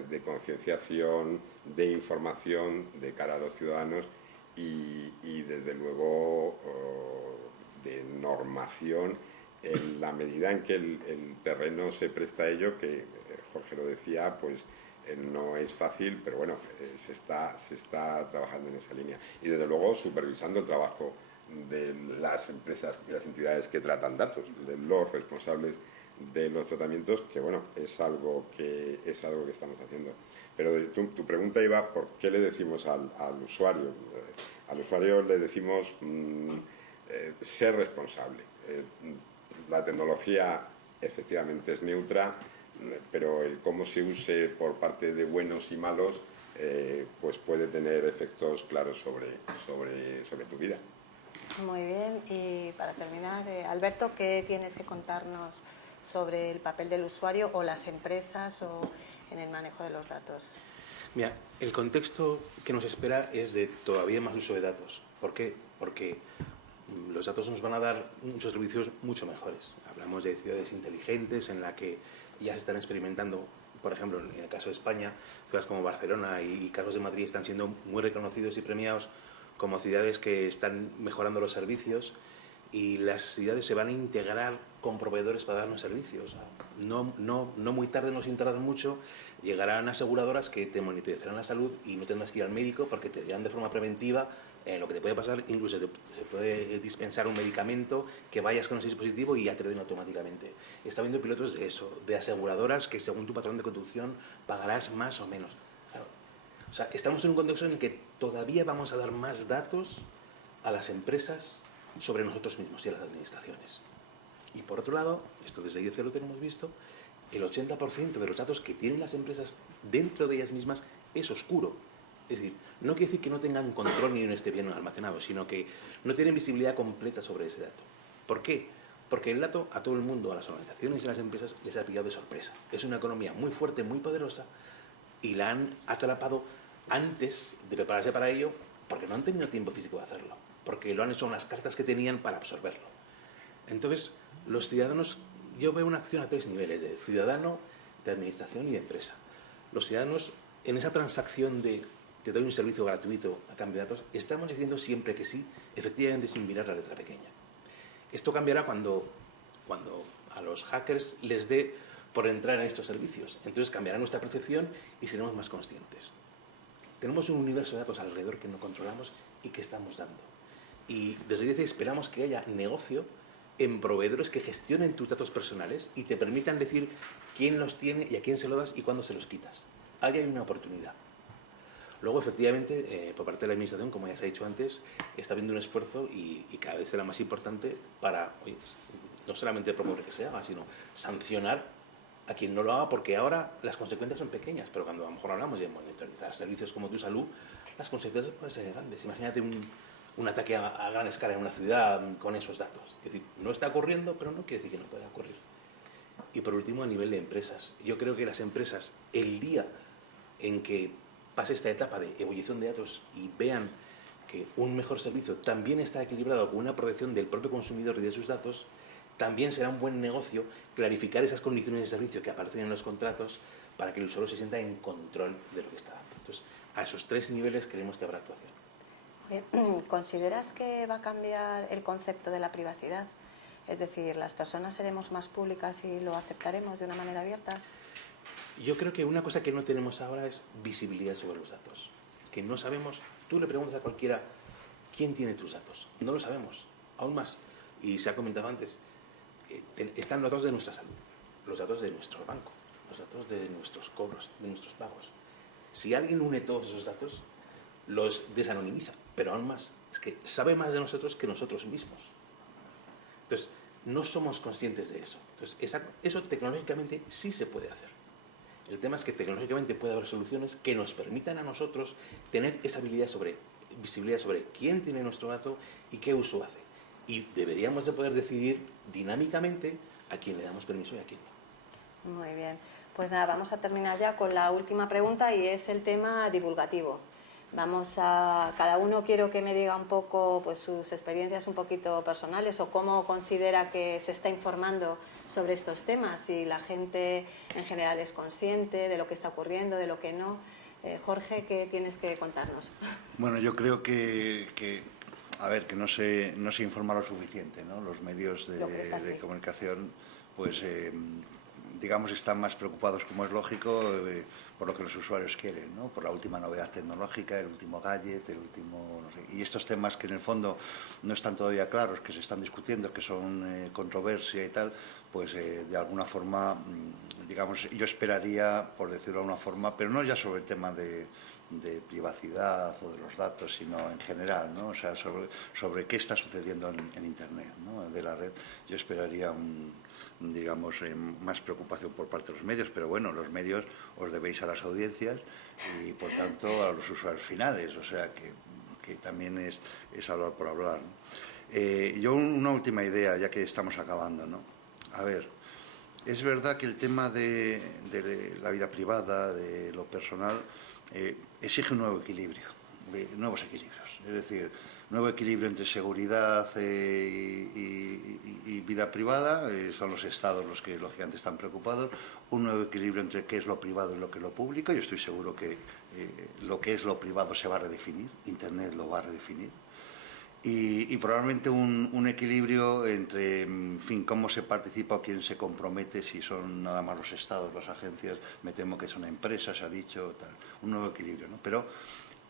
de concienciación, de información de cara a los ciudadanos y desde luego, de normación en la medida en que el terreno se presta a ello, que Jorge lo decía, pues no es fácil, pero bueno, se está trabajando en esa línea. Y desde luego supervisando el trabajo de las empresas y las entidades que tratan datos, de los responsables de los tratamientos, que bueno, es algo que estamos haciendo. Pero tu pregunta iba por qué le decimos al usuario. Al usuario le decimos ser responsable. La tecnología efectivamente es neutra, pero el cómo se use por parte de buenos y malos pues puede tener efectos claros sobre tu vida. Muy bien, y para terminar, Alberto, ¿qué tienes que contarnos sobre el papel del usuario o las empresas o en el manejo de los datos? Mira, el contexto que nos espera es de todavía más uso de datos. ¿Por qué? Porque los datos nos van a dar muchos servicios mucho mejores. Hablamos de ciudades inteligentes en las que ya se están experimentando, por ejemplo, en el caso de España, ciudades como Barcelona y casos de Madrid están siendo muy reconocidos y premiados como ciudades que están mejorando los servicios, y las ciudades se van a integrar con proveedores para darnos servicios. No muy tarde, no sin tardar mucho, llegarán aseguradoras que te monitorizarán la salud y no tendrás que ir al médico porque te dirán de forma preventiva lo que te puede pasar. Incluso se puede dispensar un medicamento, que vayas con ese dispositivo y ya te lo den automáticamente. Está viendo pilotos de eso, de aseguradoras que según tu patrón de conducción pagarás más o menos. Claro. O sea, estamos en un contexto en el que todavía vamos a dar más datos a las empresas sobre nosotros mismos y a las administraciones. Y por otro lado, esto desde IDC lo tenemos visto, el 80% de los datos que tienen las empresas dentro de ellas mismas es oscuro. Es decir, no quiere decir que no tengan control ni no esté bien almacenado, sino que no tienen visibilidad completa sobre ese dato. ¿Por qué? Porque el dato a todo el mundo, a las organizaciones y a las empresas, les ha pillado de sorpresa. Es una economía muy fuerte, muy poderosa, y la han atrapado antes de prepararse para ello, porque no han tenido tiempo físico de hacerlo, porque lo han hecho en las cartas que tenían para absorberlo. Entonces, los ciudadanos, yo veo una acción a 3 niveles, de ciudadano, de administración y de empresa. Los ciudadanos, en esa transacción de te doy un servicio gratuito a cambio de datos, estamos diciendo siempre que sí, efectivamente sin mirar la letra pequeña. Esto cambiará cuando a los hackers les dé por entrar en estos servicios. Entonces cambiará nuestra percepción y seremos más conscientes. Tenemos un universo de datos alrededor que no controlamos y que estamos dando. Y desde IDC esperamos que haya negocio en proveedores que gestionen tus datos personales y te permitan decir quién los tiene y a quién se los das y cuándo se los quitas. Ahí hay una oportunidad. Luego, efectivamente, por parte de la Administración, como ya se ha dicho antes, está habiendo un esfuerzo y cada vez será más importante para, oye, no solamente promover que se haga, sino sancionar a quien no lo haga, porque ahora las consecuencias son pequeñas, pero cuando a lo mejor hablamos de monitorizar servicios como tu salud, las consecuencias pueden ser grandes. Imagínate un ataque a gran escala en una ciudad con esos datos. Es decir, no está ocurriendo, pero no quiere decir que no pueda ocurrir. Y por último, a nivel de empresas. Yo creo que las empresas, el día en que pase esta etapa de ebullición de datos y vean que un mejor servicio también está equilibrado con una protección del propio consumidor y de sus datos, también será un buen negocio clarificar esas condiciones de servicio que aparecen en los contratos para que el usuario se sienta en control de lo que está dando. Entonces, a esos 3 niveles creemos que habrá actuación. ¿Consideras que va a cambiar el concepto de la privacidad? Es decir, ¿las personas seremos más públicas y lo aceptaremos de una manera abierta? Yo creo que una cosa que no tenemos ahora es visibilidad sobre los datos. Que no sabemos, tú le preguntas a cualquiera, ¿quién tiene tus datos? No lo sabemos, aún más. Y se ha comentado antes, están los datos de nuestra salud, los datos de nuestro banco, los datos de nuestros cobros, de nuestros pagos. Si alguien une todos esos datos, los desanonimiza, pero aún más, es que sabe más de nosotros que nosotros mismos. Entonces, no somos conscientes de eso. Entonces, eso tecnológicamente sí se puede hacer. El tema es que tecnológicamente puede haber soluciones que nos permitan a nosotros tener esa visibilidad sobre quién tiene nuestro dato y qué uso hace. Y deberíamos de poder decidir dinámicamente a quién le damos permiso y a quién no. Muy bien. Pues nada, vamos a terminar ya con la última pregunta y es el tema divulgativo. Cada uno quiero que me diga un poco pues, sus experiencias un poquito personales o cómo considera que se está informando sobre estos temas, si la gente en general es consciente de lo que está ocurriendo, de lo que no. Jorge, ¿qué tienes que contarnos? Bueno, yo creo que no se informa lo suficiente, ¿no? Los medios de comunicación, pues digamos, están más preocupados, como es lógico, por lo que los usuarios quieren, ¿no? Por la última novedad tecnológica, el último gadget, el último... No sé, y estos temas que en el fondo no están todavía claros, que se están discutiendo, que son controversia y tal, pues de alguna forma, digamos, yo esperaría, por decirlo de alguna forma, pero no ya sobre el tema de privacidad o de los datos, sino en general, ¿no? O sea, sobre qué está sucediendo en Internet, ¿no? De la red, yo esperaría digamos, más preocupación por parte de los medios, pero bueno, los medios os debéis a las audiencias y por tanto a los usuarios finales, o sea que también es hablar por hablar, ¿no? Yo una última idea, ya que estamos acabando, ¿no? A ver, es verdad que el tema de la vida privada, de lo personal, exige un nuevo equilibrio, nuevos equilibrios. Es decir, nuevo equilibrio entre seguridad y vida privada, son los estados los que lógicamente están preocupados. Un nuevo equilibrio entre qué es lo privado y lo que es lo público. Yo estoy seguro que lo que es lo privado se va a redefinir, Internet lo va a redefinir. Y probablemente un equilibrio entre, en fin, cómo se participa o quién se compromete, si son nada más los estados, las agencias, me temo que es una empresa, se ha dicho, tal, un nuevo equilibrio, ¿no? Pero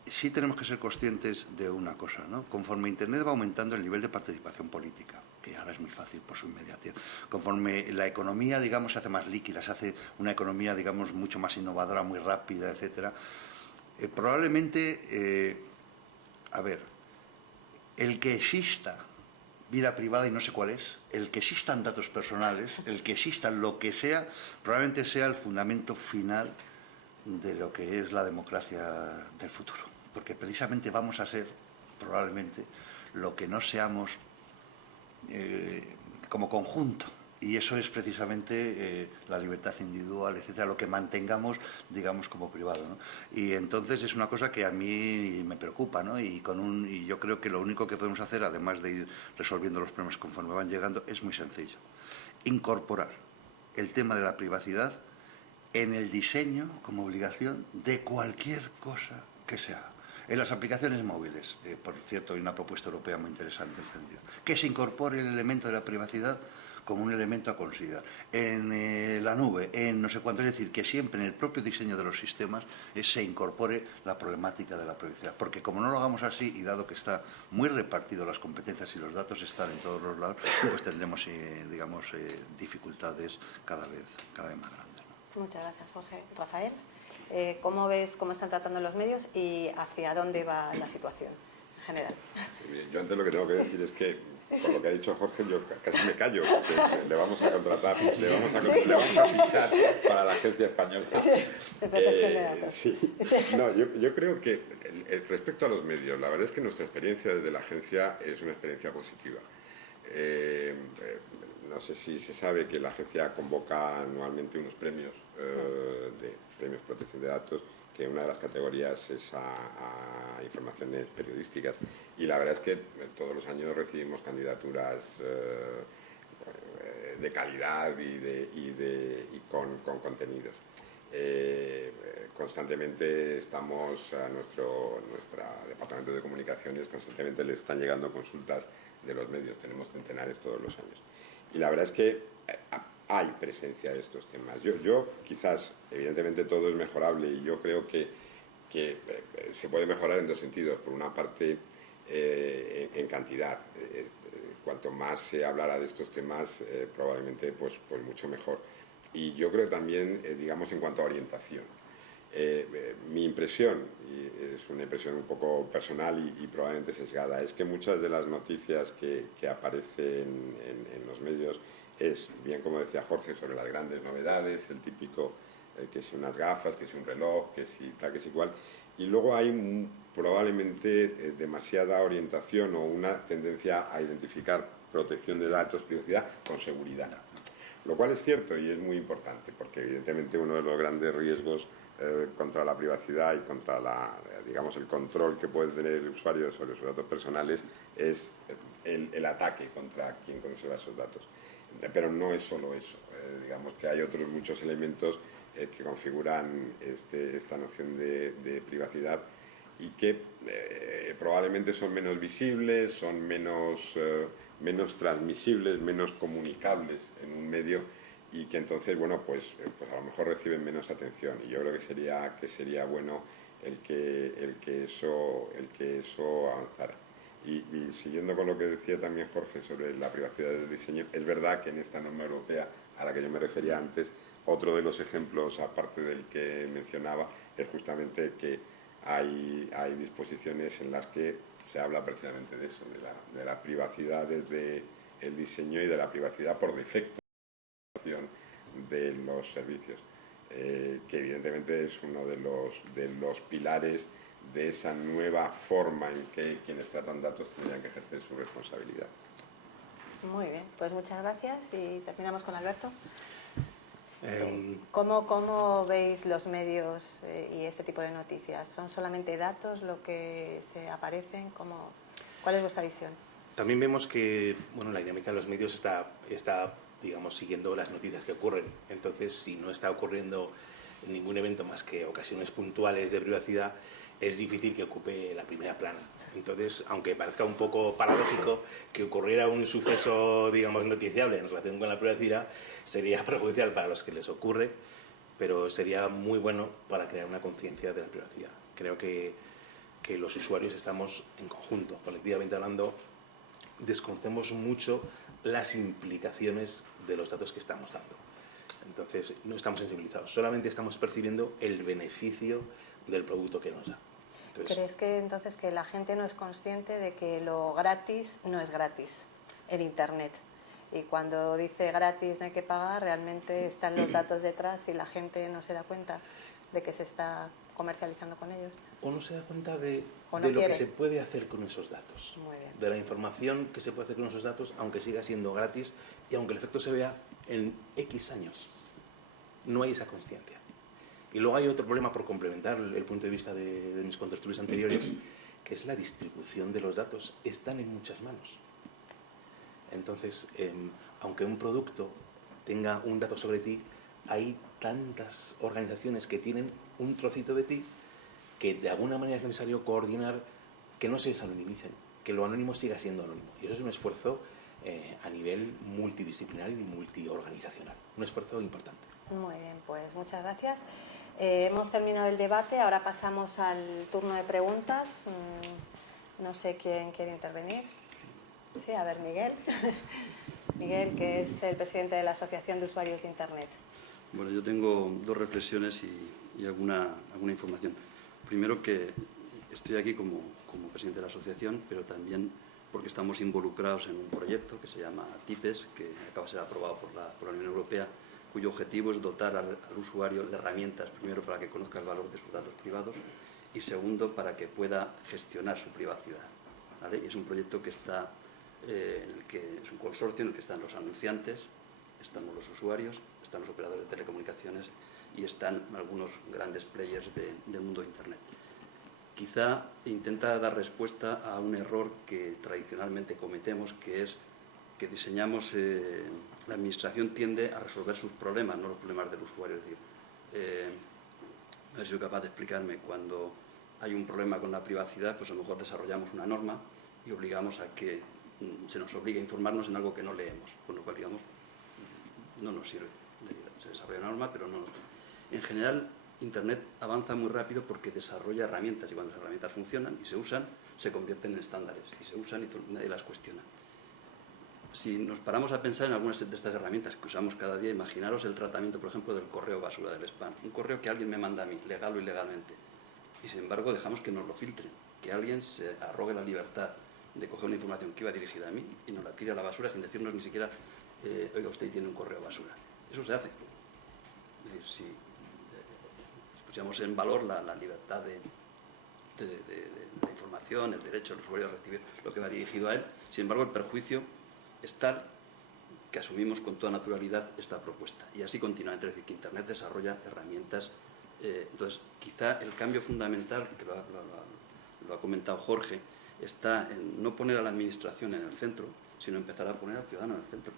sí tenemos que ser conscientes de una cosa, ¿no? Conforme Internet va aumentando el nivel de participación política, que ahora es muy fácil por su inmediatez, conforme la economía, digamos, se hace más líquida, se hace una economía, digamos, mucho más innovadora, muy rápida, etcétera, probablemente, a ver, el que exista vida privada, y no sé cuál es, el que existan datos personales, el que exista lo que sea, probablemente sea el fundamento final de lo que es la democracia del futuro. Porque precisamente vamos a ser, probablemente, lo que no seamos como conjunto. Y eso es precisamente la libertad individual, etcétera, lo que mantengamos, digamos, como privado, ¿no? Y entonces es una cosa que a mí me preocupa, ¿no? Y yo creo que lo único que podemos hacer, además de ir resolviendo los problemas conforme van llegando, es muy sencillo. Incorporar el tema de la privacidad en el diseño como obligación de cualquier cosa que se haga. En las aplicaciones móviles, por cierto, hay una propuesta europea muy interesante en este sentido, que se incorpore el elemento de la privacidad como un elemento a considerar. En la nube, en no sé cuánto, es decir, que siempre en el propio diseño de los sistemas se incorpore la problemática de la privacidad. Porque como no lo hagamos así, y dado que está muy repartido las competencias y los datos están en todos los lados, pues tendremos, digamos, dificultades cada vez más grandes, ¿no? Muchas gracias, Jorge. Rafael, ¿cómo ves cómo están tratando los medios y hacia dónde va la situación en general? Sí, yo antes lo que tengo que decir es que, por lo que ha dicho Jorge, yo casi me callo, porque le vamos a contratar, le vamos a fichar para la agencia española. De protección de datos. Sí. No, yo creo que respecto a los medios, la verdad es que nuestra experiencia desde la agencia es una experiencia positiva. No sé si se sabe que la agencia convoca anualmente unos premios de premios protección de datos, que una de las categorías es a informaciones periodísticas, y la verdad es que todos los años recibimos candidaturas de calidad y con contenidos. Constantemente estamos a nuestro departamento de comunicaciones, constantemente le están llegando consultas de los medios, tenemos centenares todos los años, y la verdad es que hay presencia de estos temas. Yo quizás, evidentemente todo es mejorable, y yo creo que se puede mejorar en dos sentidos. Por una parte, en cantidad. Cuanto más se hablara de estos temas, probablemente pues mucho mejor. Y yo creo también, digamos, en cuanto a orientación. Mi impresión, y es una impresión un poco personal y probablemente sesgada, es que muchas de las noticias que aparecen en los medios es, bien como decía Jorge, sobre las grandes novedades, el típico que si unas gafas, que si un reloj, que si tal, que si igual, y luego hay probablemente demasiada orientación o una tendencia a identificar protección de datos, privacidad, con seguridad. Lo cual es cierto y es muy importante, porque evidentemente uno de los grandes riesgos contra la privacidad y contra digamos, el control que puede tener el usuario sobre sus datos personales es el ataque contra quien conserva esos datos. Pero no es solo eso, digamos que hay otros muchos elementos que configuran esta noción de privacidad y que probablemente son menos visibles, son menos transmisibles, menos comunicables en un medio, y que entonces, bueno, pues a lo mejor reciben menos atención. Y yo creo que sería bueno el que eso avanzara. Y siguiendo con lo que decía también Jorge sobre la privacidad del diseño, es verdad que en esta norma europea a la que yo me refería antes, otro de los ejemplos, aparte del que mencionaba, es justamente que hay disposiciones en las que se habla precisamente de eso, de la privacidad desde el diseño y de la privacidad por defecto de los servicios, que evidentemente es uno de los pilares de esa nueva forma en que quienes tratan datos tendrían que ejercer su responsabilidad. Muy bien, pues muchas gracias y terminamos con Alberto. Eh, ¿Cómo veis los medios y este tipo de noticias? ¿Son solamente datos lo que se aparecen? ¿Cuál es vuestra visión? También vemos que bueno, la dinámica de los medios está digamos, siguiendo las noticias que ocurren. Entonces, si no está ocurriendo ningún evento más que ocasiones puntuales de privacidad, es difícil que ocupe la primera plana. Entonces, aunque parezca un poco paradójico que ocurriera un suceso, digamos, noticiable en relación con la privacidad, sería perjudicial para los que les ocurre, pero sería muy bueno para crear una conciencia de la privacidad. Creo que los usuarios estamos en conjunto, colectivamente hablando, desconocemos mucho las implicaciones de los datos que estamos dando. Entonces, no estamos sensibilizados, solamente estamos percibiendo el beneficio del producto que nos da. Entonces, ¿Crees que entonces que la gente no es consciente de que lo gratis no es gratis en Internet? Y cuando dice gratis no hay que pagar, realmente están los datos detrás y la gente no se da cuenta de que se está comercializando con ellos. o no se da cuenta de O no lo que quiere. se puede hacer con esos datos. Muy bien. De la información que se puede hacer con esos datos, aunque siga siendo gratis y aunque el efecto se vea en X años. No hay esa consciencia. Y luego hay otro problema, por complementar el punto de vista de mis contertulios anteriores, que es la distribución de los datos. Están en muchas manos. Entonces, aunque un producto tenga un dato sobre ti, hay tantas organizaciones que tienen un trocito de ti que de alguna manera es necesario coordinar que no se desanonimicen, que lo anónimo siga siendo anónimo. Y eso es un esfuerzo a nivel multidisciplinar y multiorganizacional. Un esfuerzo importante. Muy bien, pues muchas gracias. Hemos terminado el debate, ahora pasamos al turno de preguntas. No sé quién quiere intervenir. Sí, a ver, Miguel. Miguel, que es el presidente de la Asociación de Usuarios de Internet. Bueno, yo tengo dos reflexiones y alguna información. Primero, que estoy aquí como presidente de la asociación, pero también porque estamos involucrados en un proyecto que se llama TIPES, que acaba de ser aprobado por la Unión Europea, cuyo objetivo es dotar al usuario de herramientas, primero para que conozca el valor de sus datos privados y segundo para que pueda gestionar su privacidad, ¿vale? Y es un proyecto que está, en el que es un consorcio en el que están los anunciantes, estamos los usuarios, están los operadores de telecomunicaciones y están algunos grandes players del mundo de Internet. Quizá intenta dar respuesta a un error que tradicionalmente cometemos, que es que diseñamos, la administración tiende a resolver sus problemas, no los problemas del usuario. Es decir, no he sido capaz de explicarme, cuando hay un problema con la privacidad, pues a lo mejor desarrollamos una norma y obligamos a que se nos obligue a informarnos en algo que no leemos, con lo cual, digamos, no nos sirve. Se desarrolla una norma, pero no nos... En general, Internet avanza muy rápido porque desarrolla herramientas y cuando las herramientas funcionan y se usan, se convierten en estándares y se usan y nadie las cuestiona. Si nos paramos a pensar en algunas de estas herramientas que usamos cada día, imaginaros el tratamiento, por ejemplo, del correo basura, del spam. Un correo que alguien me manda a mí, legal o ilegalmente, y sin embargo dejamos que nos lo filtren, que alguien se arrogue la libertad de coger una información que iba dirigida a mí y nos la tire a la basura sin decirnos ni siquiera, oiga, usted tiene un correo basura. Eso se hace. Es decir, si pusiéramos en valor la libertad de la información, el derecho del usuario a recibir lo que va dirigido a él, sin embargo el perjuicio es tal que asumimos con toda naturalidad esta propuesta. Y así continuamente, es decir, que Internet desarrolla herramientas. Entonces, quizá el cambio fundamental, que lo ha comentado Jorge, está en no poner a la administración en el centro, sino empezar a poner al ciudadano en el centro.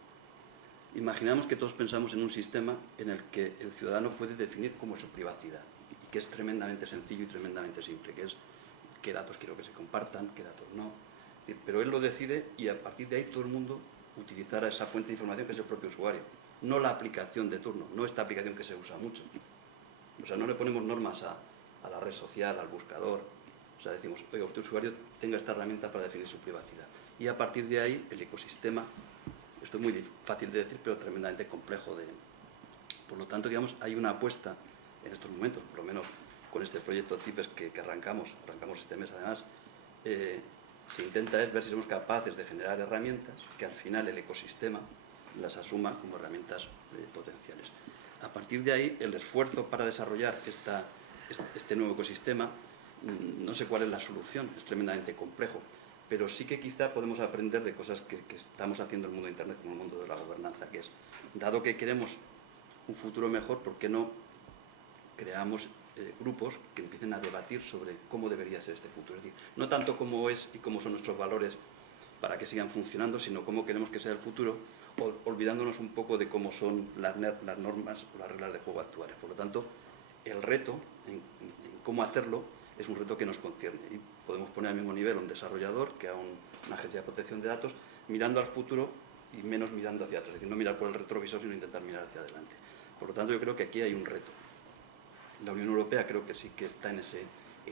Imaginamos que todos pensamos en un sistema en el que el ciudadano puede definir cómo es su privacidad, y que es tremendamente sencillo y tremendamente simple, que es qué datos quiero que se compartan, qué datos no. Pero él lo decide y a partir de ahí todo el mundo utilizará esa fuente de información que es el propio usuario, no la aplicación de turno, no esta aplicación que se usa mucho. O sea, no le ponemos normas a la red social, al buscador. O sea, decimos, oiga, usted usuario tenga esta herramienta para definir su privacidad. Y a partir de ahí el ecosistema, esto es muy fácil de decir, pero tremendamente complejo de... Por lo tanto, digamos, hay una apuesta en estos momentos, por lo menos con este proyecto TIPES que arrancamos este mes además, se intenta ver si somos capaces de generar herramientas que al final el ecosistema las asuma como herramientas potenciales. A partir de ahí, el esfuerzo para desarrollar este nuevo ecosistema no sé cuál es la solución, es tremendamente complejo, pero sí que quizá podemos aprender de cosas que estamos haciendo en el mundo de Internet, como el mundo de la gobernanza, que es, dado que queremos un futuro mejor, ¿por qué no creamos grupos que empiecen a debatir sobre cómo debería ser este futuro? Es decir, no tanto cómo es y cómo son nuestros valores para que sigan funcionando, sino cómo queremos que sea el futuro, olvidándonos un poco de cómo son las normas o las reglas de juego actuales. Por lo tanto, el reto en cómo hacerlo es un reto que nos concierne. Y podemos poner al mismo nivel a un desarrollador que a una agencia de protección de datos, mirando al futuro y menos mirando hacia atrás. Es decir, no mirar por el retrovisor, sino intentar mirar hacia adelante. Por lo tanto, yo creo que aquí hay un reto. La Unión Europea creo que sí que está en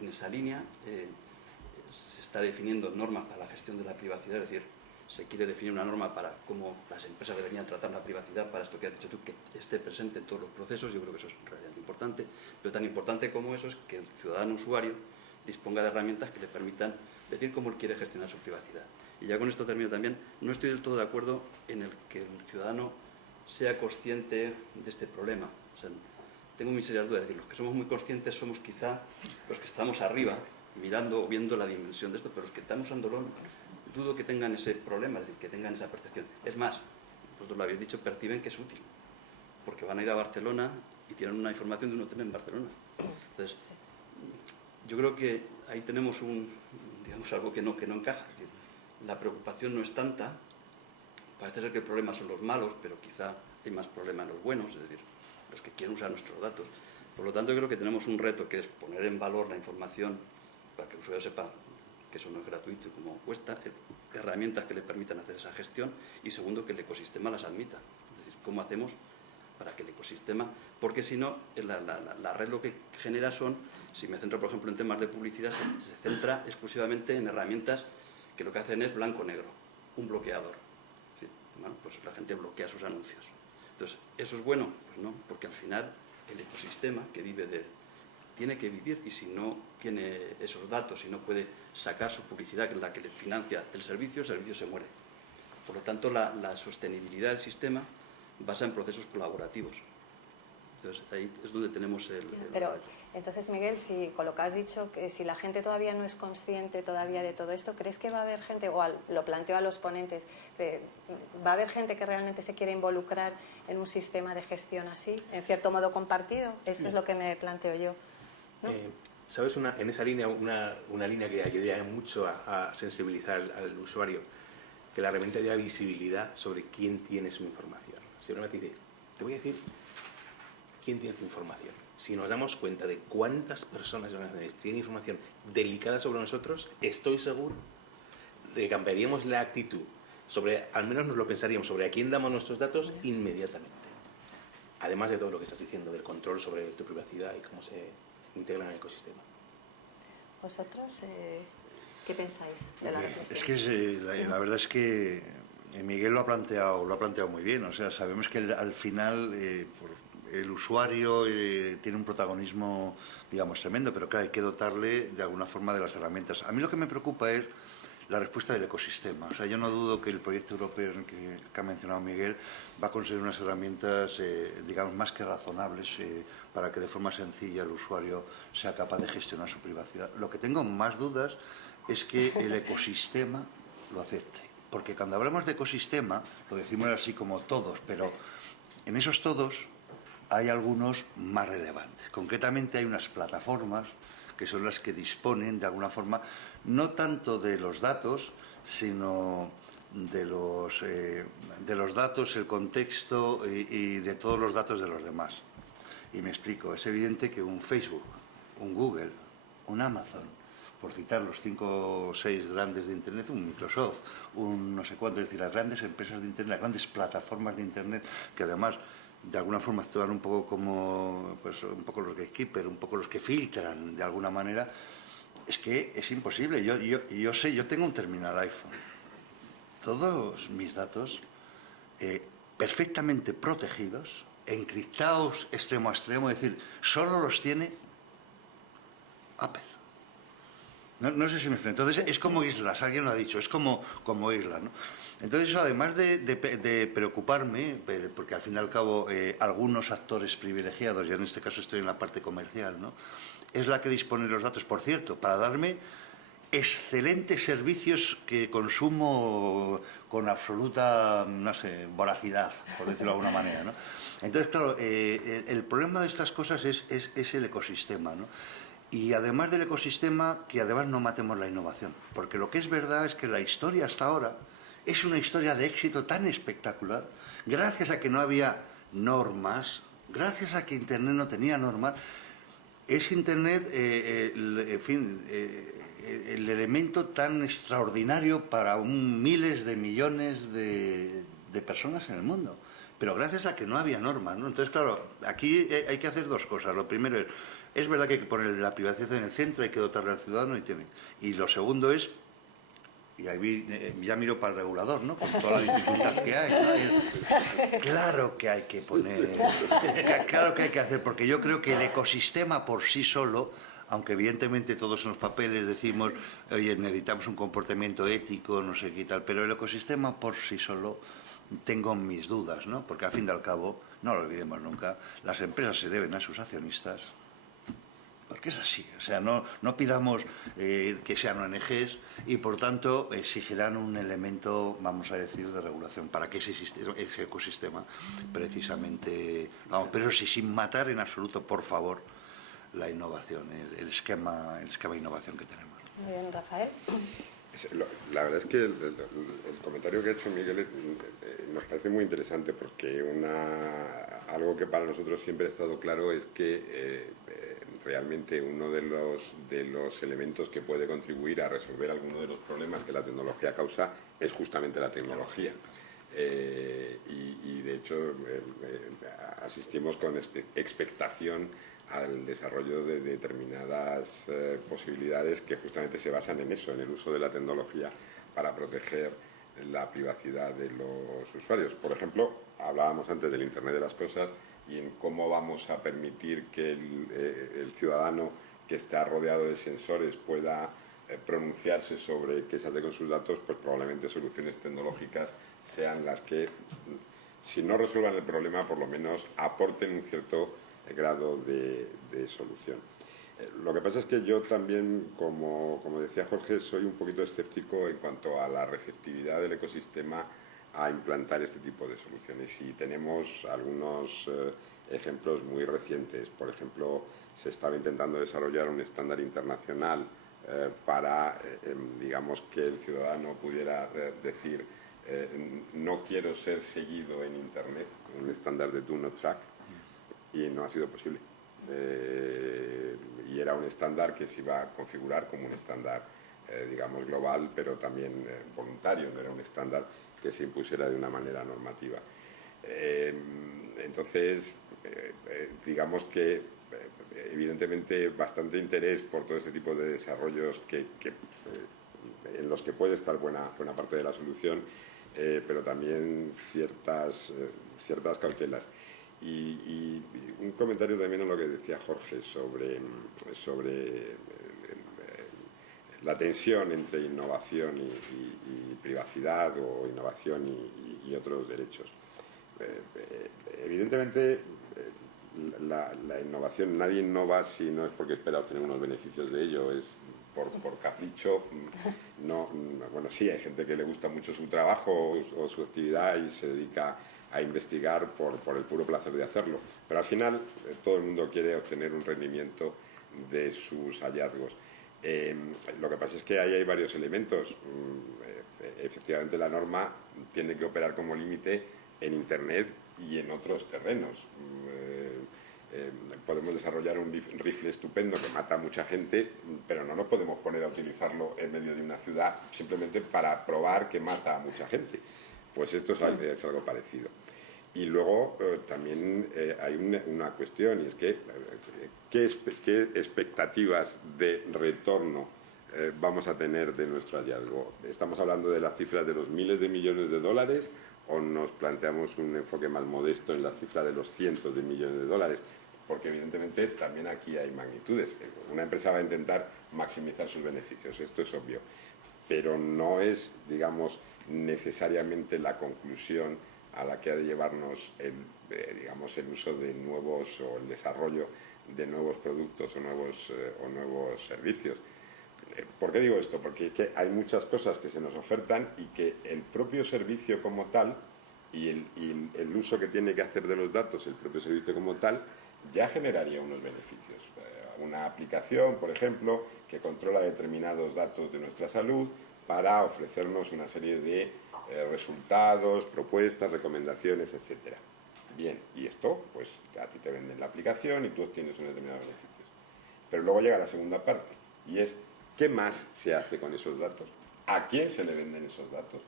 esa línea. Se está definiendo normas para la gestión de la privacidad, es decir, se quiere definir una norma para cómo las empresas deberían tratar la privacidad, para esto que has dicho tú, que esté presente en todos los procesos. Yo creo que eso es realmente importante, pero tan importante como eso es que el ciudadano usuario disponga de herramientas que le permitan decir cómo él quiere gestionar su privacidad. Y ya con esto termino también. No estoy del todo de acuerdo en el que el ciudadano sea consciente de este problema. O sea, tengo mis serias dudas. Es decir, los que somos muy conscientes somos quizá los que estamos arriba, mirando o viendo la dimensión de esto, pero los que están usándolo, dudo que tengan ese problema, es decir, que tengan esa percepción. Es más, vosotros lo habéis dicho, perciben que es útil, porque van a ir a Barcelona y tienen una información de un hotel en Barcelona. Entonces, yo creo que ahí tenemos algo que no encaja. Es decir, la preocupación no es tanta, parece ser que el problema son los malos, pero quizá hay más problemas en los buenos, es decir, los que quieren usar nuestros datos. Por lo tanto, yo creo que tenemos un reto que es poner en valor la información para que el usuario sepa que eso no es gratuito y cómo cuesta, herramientas que le permitan hacer esa gestión, y segundo, que el ecosistema las admita. Es decir, cómo hacemos para que el ecosistema, porque si no, la red lo que genera son, si me centro por ejemplo en temas de publicidad, se centra exclusivamente en herramientas que lo que hacen es blanco-negro, un bloqueador. ¿Sí? Bueno, pues la gente bloquea sus anuncios. Entonces, ¿eso es bueno? Pues no, porque al final el ecosistema que vive tiene que vivir, y si no tiene esos datos y no puede sacar su publicidad, que es la que le financia el servicio se muere. Por lo tanto, la sostenibilidad del sistema basa en procesos colaborativos. Entonces, ahí es donde tenemos el Pero, reto. entonces, Miguel, con lo que has dicho, que si la gente todavía no es consciente todavía de todo esto, ¿crees que va a haber gente, lo planteo a los ponentes, va a haber gente que realmente se quiere involucrar en un sistema de gestión así, en cierto modo compartido? Eso es lo que me planteo yo, ¿no? ¿Sabes? En esa línea, una línea que ayudaría mucho a sensibilizar al usuario, que la herramienta de visibilidad sobre quién tiene su información. Si una vez te dice, te voy a decir quién tiene tu información. Si nos damos cuenta de cuántas personas tienen información delicada sobre nosotros, estoy seguro de que cambiaríamos la actitud sobre, al menos nos lo pensaríamos, sobre a quién damos nuestros datos inmediatamente. Además de todo lo que estás diciendo del control sobre tu privacidad y cómo se integra en el ecosistema. ¿Vosotros qué pensáis de la reflexión? Es que la verdad es que Miguel lo ha planteado muy bien. O sea, sabemos que al final el usuario tiene un protagonismo, digamos, tremendo, pero claro, hay que dotarle de alguna forma de las herramientas. A mí lo que me preocupa es la respuesta del ecosistema. O sea, yo no dudo que el proyecto europeo que ha mencionado Miguel va a conseguir unas herramientas, digamos, más que razonables para que de forma sencilla el usuario sea capaz de gestionar su privacidad. Lo que tengo más dudas es que el ecosistema lo acepte. Porque cuando hablamos de ecosistema, lo decimos así como todos, pero en esos todos hay algunos más relevantes. Concretamente hay unas plataformas que son las que disponen de alguna forma no tanto de los datos, sino de los datos, el contexto y de todos los datos de los demás. Y me explico, es evidente que un Facebook, un Google, un Amazon, por citar los 5 o 6 grandes de Internet, un Microsoft, un no sé cuánto, es decir, las grandes empresas de Internet, las grandes plataformas de Internet, que además de alguna forma actúan un poco como un poco los gatekeepers, un poco los que filtran de alguna manera. Es que es imposible. Yo sé, yo tengo un terminal iPhone. Todos mis datos perfectamente protegidos, encriptados extremo a extremo, es decir, solo los tiene Apple. No sé si me explico. Entonces es como islas, alguien lo ha dicho, es como islas, ¿no? Entonces eso, además de preocuparme, porque al fin y al cabo algunos actores privilegiados, y en este caso estoy en la parte comercial, ¿no? es la que dispone de los datos, por cierto, para darme excelentes servicios que consumo con absoluta, no sé, voracidad, por decirlo de alguna manera, ¿no? Entonces, claro, el problema de estas cosas es el ecosistema, ¿no? Y además del ecosistema, que además no matemos la innovación, porque lo que es verdad es que la historia hasta ahora es una historia de éxito tan espectacular, gracias a que no había normas, gracias a que Internet no tenía normas. Es Internet, en fin, el elemento tan extraordinario para miles de millones de personas en el mundo. Pero gracias a que no había normas, ¿no? Entonces, claro, aquí hay que hacer dos cosas. Lo primero es verdad que hay que poner la privacidad en el centro, hay que dotarle al ciudadano y lo segundo es, y ahí ya miro para el regulador, ¿no? Con toda la dificultad que hay, ¿no? Claro que hay que poner, claro que hay que hacer, porque yo creo que el ecosistema por sí solo, aunque evidentemente todos en los papeles decimos, oye, necesitamos un comportamiento ético, no sé qué tal, pero el ecosistema por sí solo tengo mis dudas, ¿no? Porque al fin y al cabo, no lo olvidemos nunca, las empresas se deben a sus accionistas. Porque es así, o sea, no pidamos que sean ONGs y por tanto exigirán un elemento, vamos a decir, de regulación para que ese ecosistema precisamente, vamos, pero sí, sin matar en absoluto, por favor, la innovación, el esquema de innovación que tenemos. Muy bien, Rafael. La verdad es que el comentario que ha hecho Miguel nos parece muy interesante porque algo que para nosotros siempre ha estado claro es que realmente uno de los elementos que puede contribuir a resolver alguno de los problemas que la tecnología causa es justamente la tecnología. Y de hecho asistimos con expectación al desarrollo de determinadas posibilidades que justamente se basan en eso, en el uso de la tecnología para proteger la privacidad de los usuarios. Por ejemplo, hablábamos antes del Internet de las Cosas y en cómo vamos a permitir que el ciudadano que está rodeado de sensores pueda pronunciarse sobre qué se hace con sus datos, pues probablemente soluciones tecnológicas sean las que, si no resuelvan el problema, por lo menos aporten un cierto grado de solución. Lo que pasa es que yo también, como decía Jorge, soy un poquito escéptico en cuanto a la receptividad del ecosistema a implantar este tipo de soluciones. Y tenemos algunos ejemplos muy recientes. Por ejemplo, se estaba intentando desarrollar un estándar internacional para, digamos, que el ciudadano pudiera decir no quiero ser seguido en Internet, un estándar de Do Not Track, y no ha sido posible. Y era un estándar que se iba a configurar como un estándar, digamos, global, pero también voluntario, no era un estándar que se impusiera de una manera normativa. Entonces, digamos que evidentemente bastante interés por todo este tipo de desarrollos en los que puede estar buena parte de la solución, pero también ciertas cautelas. Y un comentario también en lo que decía Jorge sobre la tensión entre innovación y privacidad, o innovación y otros derechos. Evidentemente, la innovación, nadie innova si no es porque espera obtener unos beneficios de ello, es por capricho. Bueno, sí, hay gente que le gusta mucho su trabajo o su actividad y se dedica a investigar por el puro placer de hacerlo, pero al final todo el mundo quiere obtener un rendimiento de sus hallazgos. Lo que pasa es que ahí hay varios elementos. Efectivamente, la norma tiene que operar como límite en Internet y en otros terrenos. Podemos desarrollar un rifle estupendo que mata a mucha gente, pero no nos podemos poner a utilizarlo en medio de una ciudad simplemente para probar que mata a mucha gente. Pues esto es algo parecido. Y luego también hay una cuestión, y es que ¿qué expectativas de retorno vamos a tener de nuestro hallazgo? ¿Estamos hablando de las cifras de los miles de millones de dólares o nos planteamos un enfoque más modesto en la cifra de los cientos de millones de dólares? Porque evidentemente también aquí hay magnitudes. Una empresa va a intentar maximizar sus beneficios, esto es obvio, pero no es, digamos, necesariamente la conclusión a la que ha de llevarnos el uso de nuevos, o el desarrollo de nuevos productos o nuevos servicios. ¿Por qué digo esto? Porque es que hay muchas cosas que se nos ofertan y que el propio servicio como tal y el uso que tiene que hacer de los datos el propio servicio como tal ya generaría unos beneficios. Una aplicación, por ejemplo, que controla determinados datos de nuestra salud para ofrecernos una serie de resultados, propuestas, recomendaciones, etcétera. Bien, y esto, pues a ti te venden la aplicación y tú obtienes unos determinados beneficios. Pero luego llega la segunda parte, y es ¿qué más se hace con esos datos? ¿A quién se le venden esos datos?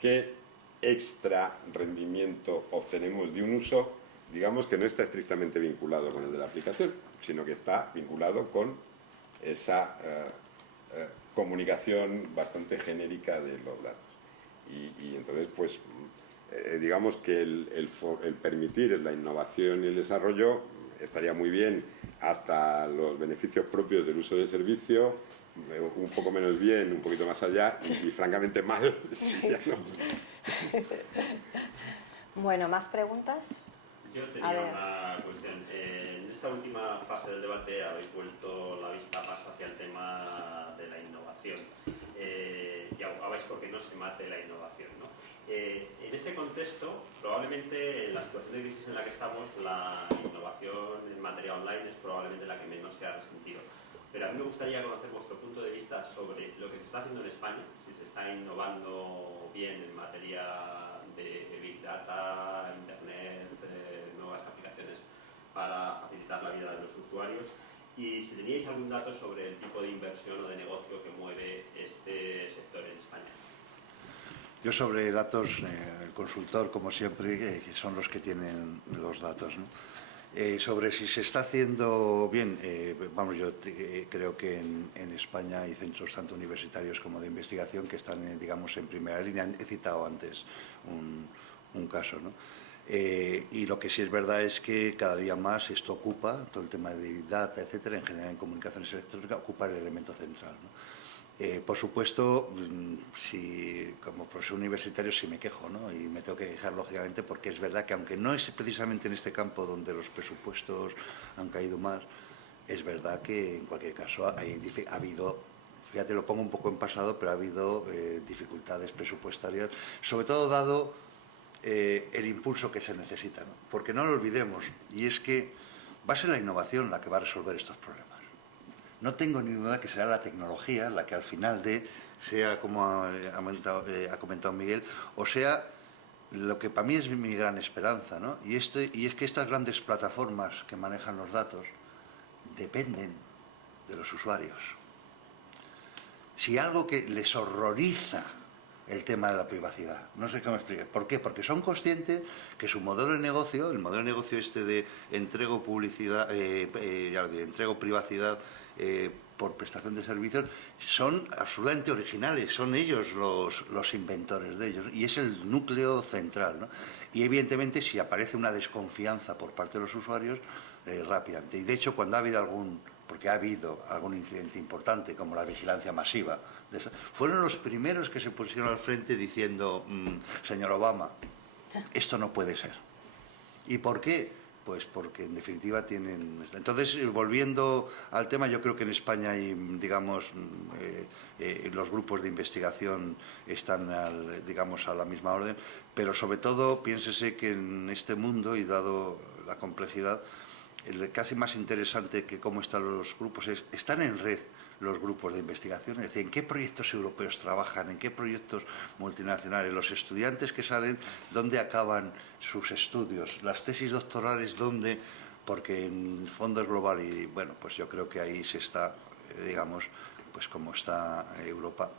¿Qué extra rendimiento obtenemos de un uso, digamos, que no está estrictamente vinculado con el de la aplicación, sino que está vinculado con esa comunicación bastante genérica de los datos? Y entonces, pues, digamos que el permitir la innovación y el desarrollo estaría muy bien hasta los beneficios propios del uso del servicio, un poco menos bien, un poquito más allá, y francamente mal. Sí, ya no. Bueno, ¿más preguntas? Yo tenía una cuestión. En esta última fase del debate habéis vuelto la vista más hacia el tema de la innovación. Y abogabais porque no se mate la innovación, ¿no? En ese contexto, probablemente en la situación de crisis en la que estamos, la innovación en materia online es probablemente la que menos se ha resentido. Pero a mí me gustaría conocer vuestro punto de vista sobre lo que se está haciendo en España, si se está innovando bien en materia de Big Data, Internet, nuevas aplicaciones para facilitar la vida de los usuarios, y si teníais algún dato sobre el tipo de inversión o de negocio que mueve este sector en España. Yo sobre datos, el consultor, como siempre, que son los que tienen los datos, ¿no? Sobre si se está haciendo bien, vamos, yo creo que en España hay centros tanto universitarios como de investigación que están, digamos, en primera línea. He citado antes un caso, ¿no? Y lo que sí es verdad es que cada día más esto ocupa, todo el tema de Big Data, etcétera, en general en comunicaciones electrónicas, ocupa el elemento central, ¿no? Por supuesto, si, como profesor universitario sí me quejo, ¿no? Y me tengo que quejar lógicamente porque es verdad que aunque no es precisamente en este campo donde los presupuestos han caído más, es verdad que en cualquier caso ha habido, fíjate, lo pongo un poco en pasado, pero ha habido dificultades presupuestarias, sobre todo dado el impulso que se necesita, ¿no? Porque no lo olvidemos, y es que va a ser la innovación la que va a resolver estos problemas. No tengo ni duda que será la tecnología la que al final sea como ha comentado Miguel, o sea, lo que para mí es mi gran esperanza, ¿no? Y es que estas grandes plataformas que manejan los datos dependen de los usuarios. Si algo que les horroriza el tema de la privacidad, no sé cómo explicar. ¿Por qué? Porque son conscientes que su modelo de negocio, el modelo de negocio este de entrego publicidad, ya lo diré, entrego privacidad por prestación de servicios, son absolutamente originales, son ellos los inventores de ellos, y es el núcleo central, ¿no? Y evidentemente si aparece una desconfianza por parte de los usuarios, rápidamente, y de hecho cuando ha habido porque ha habido algún incidente importante como la vigilancia masiva, fueron los primeros que se pusieron al frente diciendo, señor Obama, esto no puede ser. ¿Y por qué? Pues porque en definitiva tienen... Entonces, volviendo al tema, yo creo que en España hay, digamos, los grupos de investigación están, digamos, a la misma orden, pero sobre todo piénsese que en este mundo, y dado la complejidad, el casi más interesante que cómo están los grupos es, están en red los grupos de investigación, es decir, en qué proyectos europeos trabajan, en qué proyectos multinacionales, los estudiantes que salen, dónde acaban sus estudios, las tesis doctorales, dónde, porque en fondo es global y bueno, pues yo creo que ahí se está, digamos, pues como está Europa,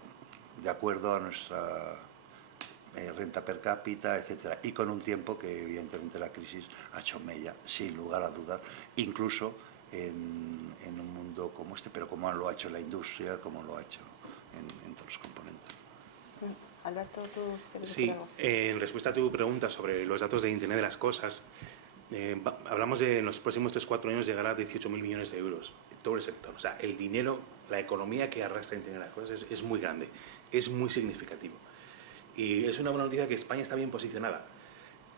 de acuerdo a nuestra renta per cápita, etcétera, y con un tiempo que evidentemente la crisis ha hecho mella, sin lugar a dudas, incluso en un mundo como este, pero como lo ha hecho la industria, como lo ha hecho en todos los componentes. Alberto, ¿tú? Sí, en respuesta a tu pregunta sobre los datos de Internet de las Cosas, hablamos de en los próximos 3-4 años llegar a 18.000 millones de euros, todo el sector. O sea, el dinero, la economía que arrastra Internet de las Cosas es muy grande, es muy significativo. Y es una buena noticia que España está bien posicionada.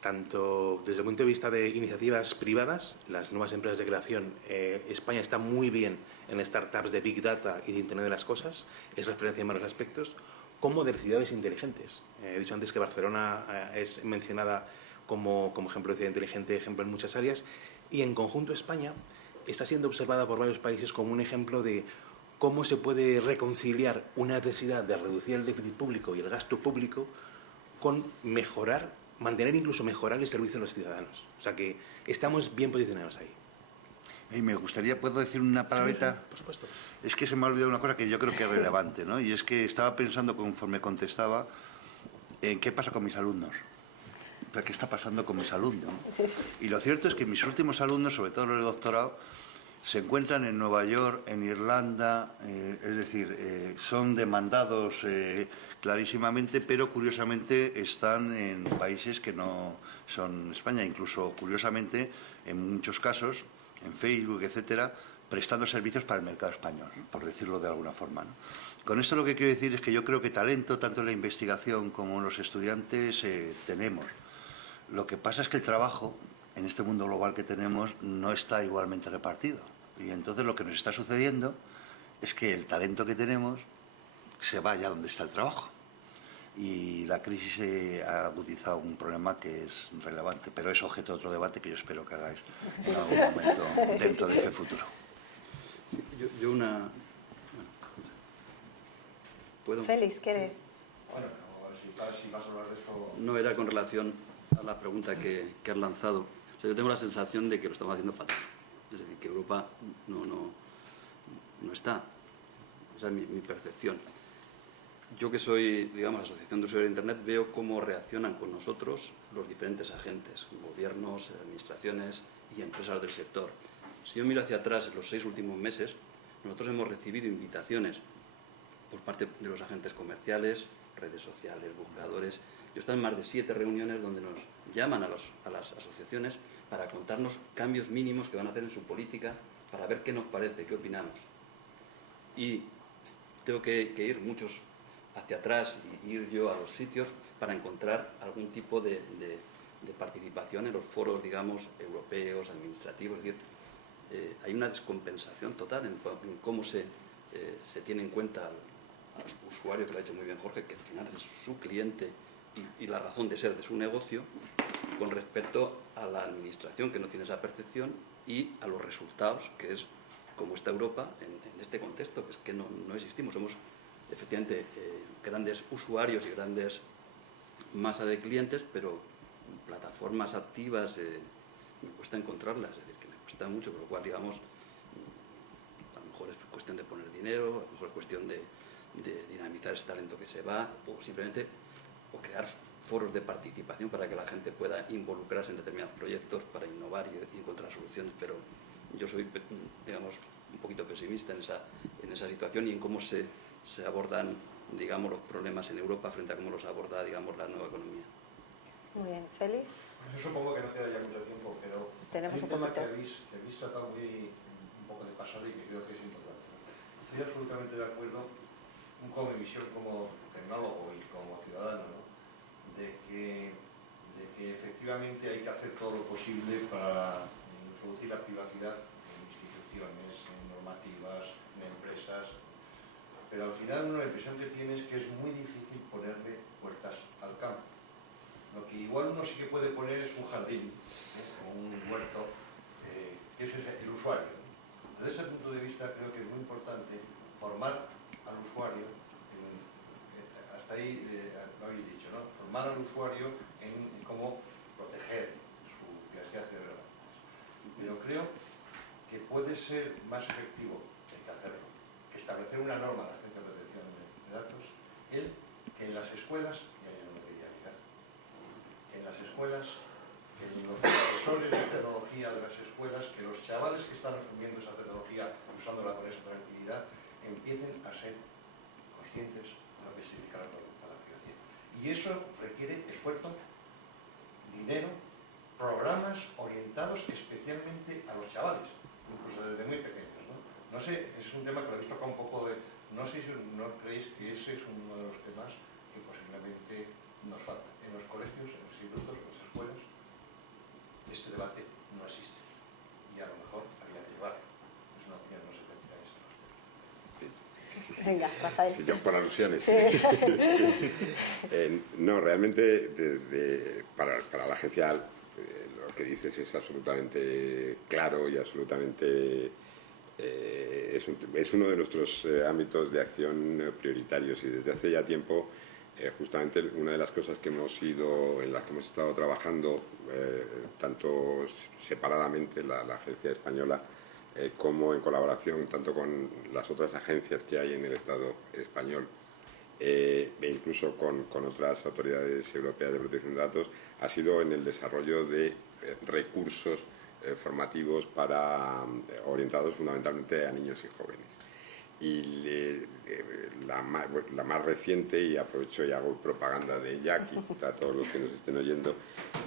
tanto desde el punto de vista de iniciativas privadas, las nuevas empresas de creación, España está muy bien en startups de Big Data y de Internet de las Cosas, es referencia en varios aspectos, como de ciudades inteligentes. He dicho antes que Barcelona es mencionada como ejemplo de ciudad inteligente, ejemplo en muchas áreas, y en conjunto España está siendo observada por varios países como un ejemplo de cómo se puede reconciliar una necesidad de reducir el déficit público y el gasto público con mantener incluso mejorar el servicio a los ciudadanos. O sea que estamos bien posicionados ahí. Y me gustaría, ¿puedo decir una palabrita? Sí, por supuesto. Es que se me ha olvidado una cosa que yo creo que es relevante, ¿no? Y es que estaba pensando conforme contestaba en qué pasa con mis alumnos. ¿Qué está pasando con mis alumnos? Y lo cierto es que mis últimos alumnos, sobre todo los de doctorado, se encuentran en Nueva York, en Irlanda, es decir, son demandados clarísimamente, pero curiosamente están en países que no son España, incluso curiosamente, en muchos casos, en Facebook, etcétera, prestando servicios para el mercado español, ¿no? Por decirlo de alguna forma, ¿no? Con esto lo que quiero decir es que yo creo que talento, tanto en la investigación como en los estudiantes, tenemos. Lo que pasa es que el trabajo, en este mundo global que tenemos, no está igualmente repartido. Y entonces lo que nos está sucediendo es que el talento que tenemos se vaya donde está el trabajo. Y la crisis ha agudizado un problema que es relevante, pero es objeto de otro debate que yo espero que hagáis en algún momento dentro de Futuro. Yo una... ¿Puedo? Félix, ¿quieres? Bueno, si vas a hablar de esto... No era con relación a la pregunta que has lanzado. O sea, yo tengo la sensación de que lo estamos haciendo fatal. Es decir, que Europa no está. Esa es mi percepción. Yo que soy, digamos, la Asociación de Usuarios de Internet, veo cómo reaccionan con nosotros los diferentes agentes, gobiernos, administraciones y empresas del sector. Si yo miro hacia atrás en los 6 últimos meses, nosotros hemos recibido invitaciones por parte de los agentes comerciales, redes sociales, buscadores. Yo he estado en más de 7 reuniones donde nos llaman a las asociaciones para contarnos cambios mínimos que van a hacer en su política, para ver qué nos parece, qué opinamos. Y tengo que ir muchos hacia atrás y ir yo a los sitios para encontrar algún tipo de participación en los foros, digamos, europeos, administrativos. Es decir, hay una descompensación total en cómo se tiene en cuenta al usuario, que lo ha hecho muy bien Jorge, que al final es su cliente y la razón de ser de su negocio, con respecto a la administración, que no tiene esa percepción, y a los resultados, que es como está Europa en este contexto, que es que no existimos. Somos efectivamente grandes usuarios y grandes masa de clientes, pero plataformas activas me cuesta encontrarlas, es decir, que me cuesta mucho, por lo cual, digamos, a lo mejor es cuestión de poner dinero, a lo mejor es cuestión de dinamizar ese talento que se va, o simplemente crear foros de participación para que la gente pueda involucrarse en determinados proyectos para innovar y encontrar soluciones. Pero yo soy, digamos, un poquito pesimista en esa situación y en cómo se abordan, digamos, los problemas en Europa frente a cómo los aborda, digamos, la nueva economía. Muy bien, Félix. Yo supongo que no queda ya mucho tiempo, pero Tenemos hay un un tema poquito. que habéis tratado un poco de pasado y que creo que es importante. Estoy absolutamente de acuerdo con mi visión como tecnólogo y como ciudadano, ¿no? de que efectivamente hay que hacer todo lo posible para introducir la privacidad en instituciones, en normativas, en empresas, pero al final la impresión que tiene es que es muy difícil ponerle puertas al campo. Lo que igual uno sí que puede poner es un jardín, o un huerto, que ese es el usuario. Desde ese punto de vista creo que es muy importante formar al usuario, hasta ahí lo habéis dicho, ¿no? Formar al usuario en cómo proteger su privacidad cerebral. Pero creo que puede ser más efectivo, hay que hacerlo, que establecer una norma de agencia de protección de datos, que en las escuelas, y ahí no me quería llegar, que en las escuelas, que en los profesores de tecnología de las escuelas, que los chavales que están asumiendo esa tecnología, usándola con esa tranquilidad, empiecen a ser conscientes de lo que significa la privacidad. Y eso requiere esfuerzo, dinero, programas orientados especialmente a los chavales, incluso desde muy pequeños, ¿no? No sé, es un tema que lo he visto acá un poco de... No sé si no creéis que ese es uno de los temas que posiblemente nos falta. En los colegios, en los institutos, en las escuelas, Venga, Rafael. Sí, yo por alusiones. Sí. No, realmente para la agencia lo que dices es absolutamente claro y absolutamente es uno de nuestros ámbitos de acción prioritarios, y desde hace ya tiempo justamente una de las cosas en las que hemos estado trabajando tanto separadamente la agencia española como en colaboración tanto con las otras agencias que hay en el Estado español e incluso con otras autoridades europeas de protección de datos, ha sido en el desarrollo de recursos formativos orientados fundamentalmente a niños y jóvenes. Y la más reciente, y aprovecho y hago propaganda de ella aquí a todos los que nos estén oyendo,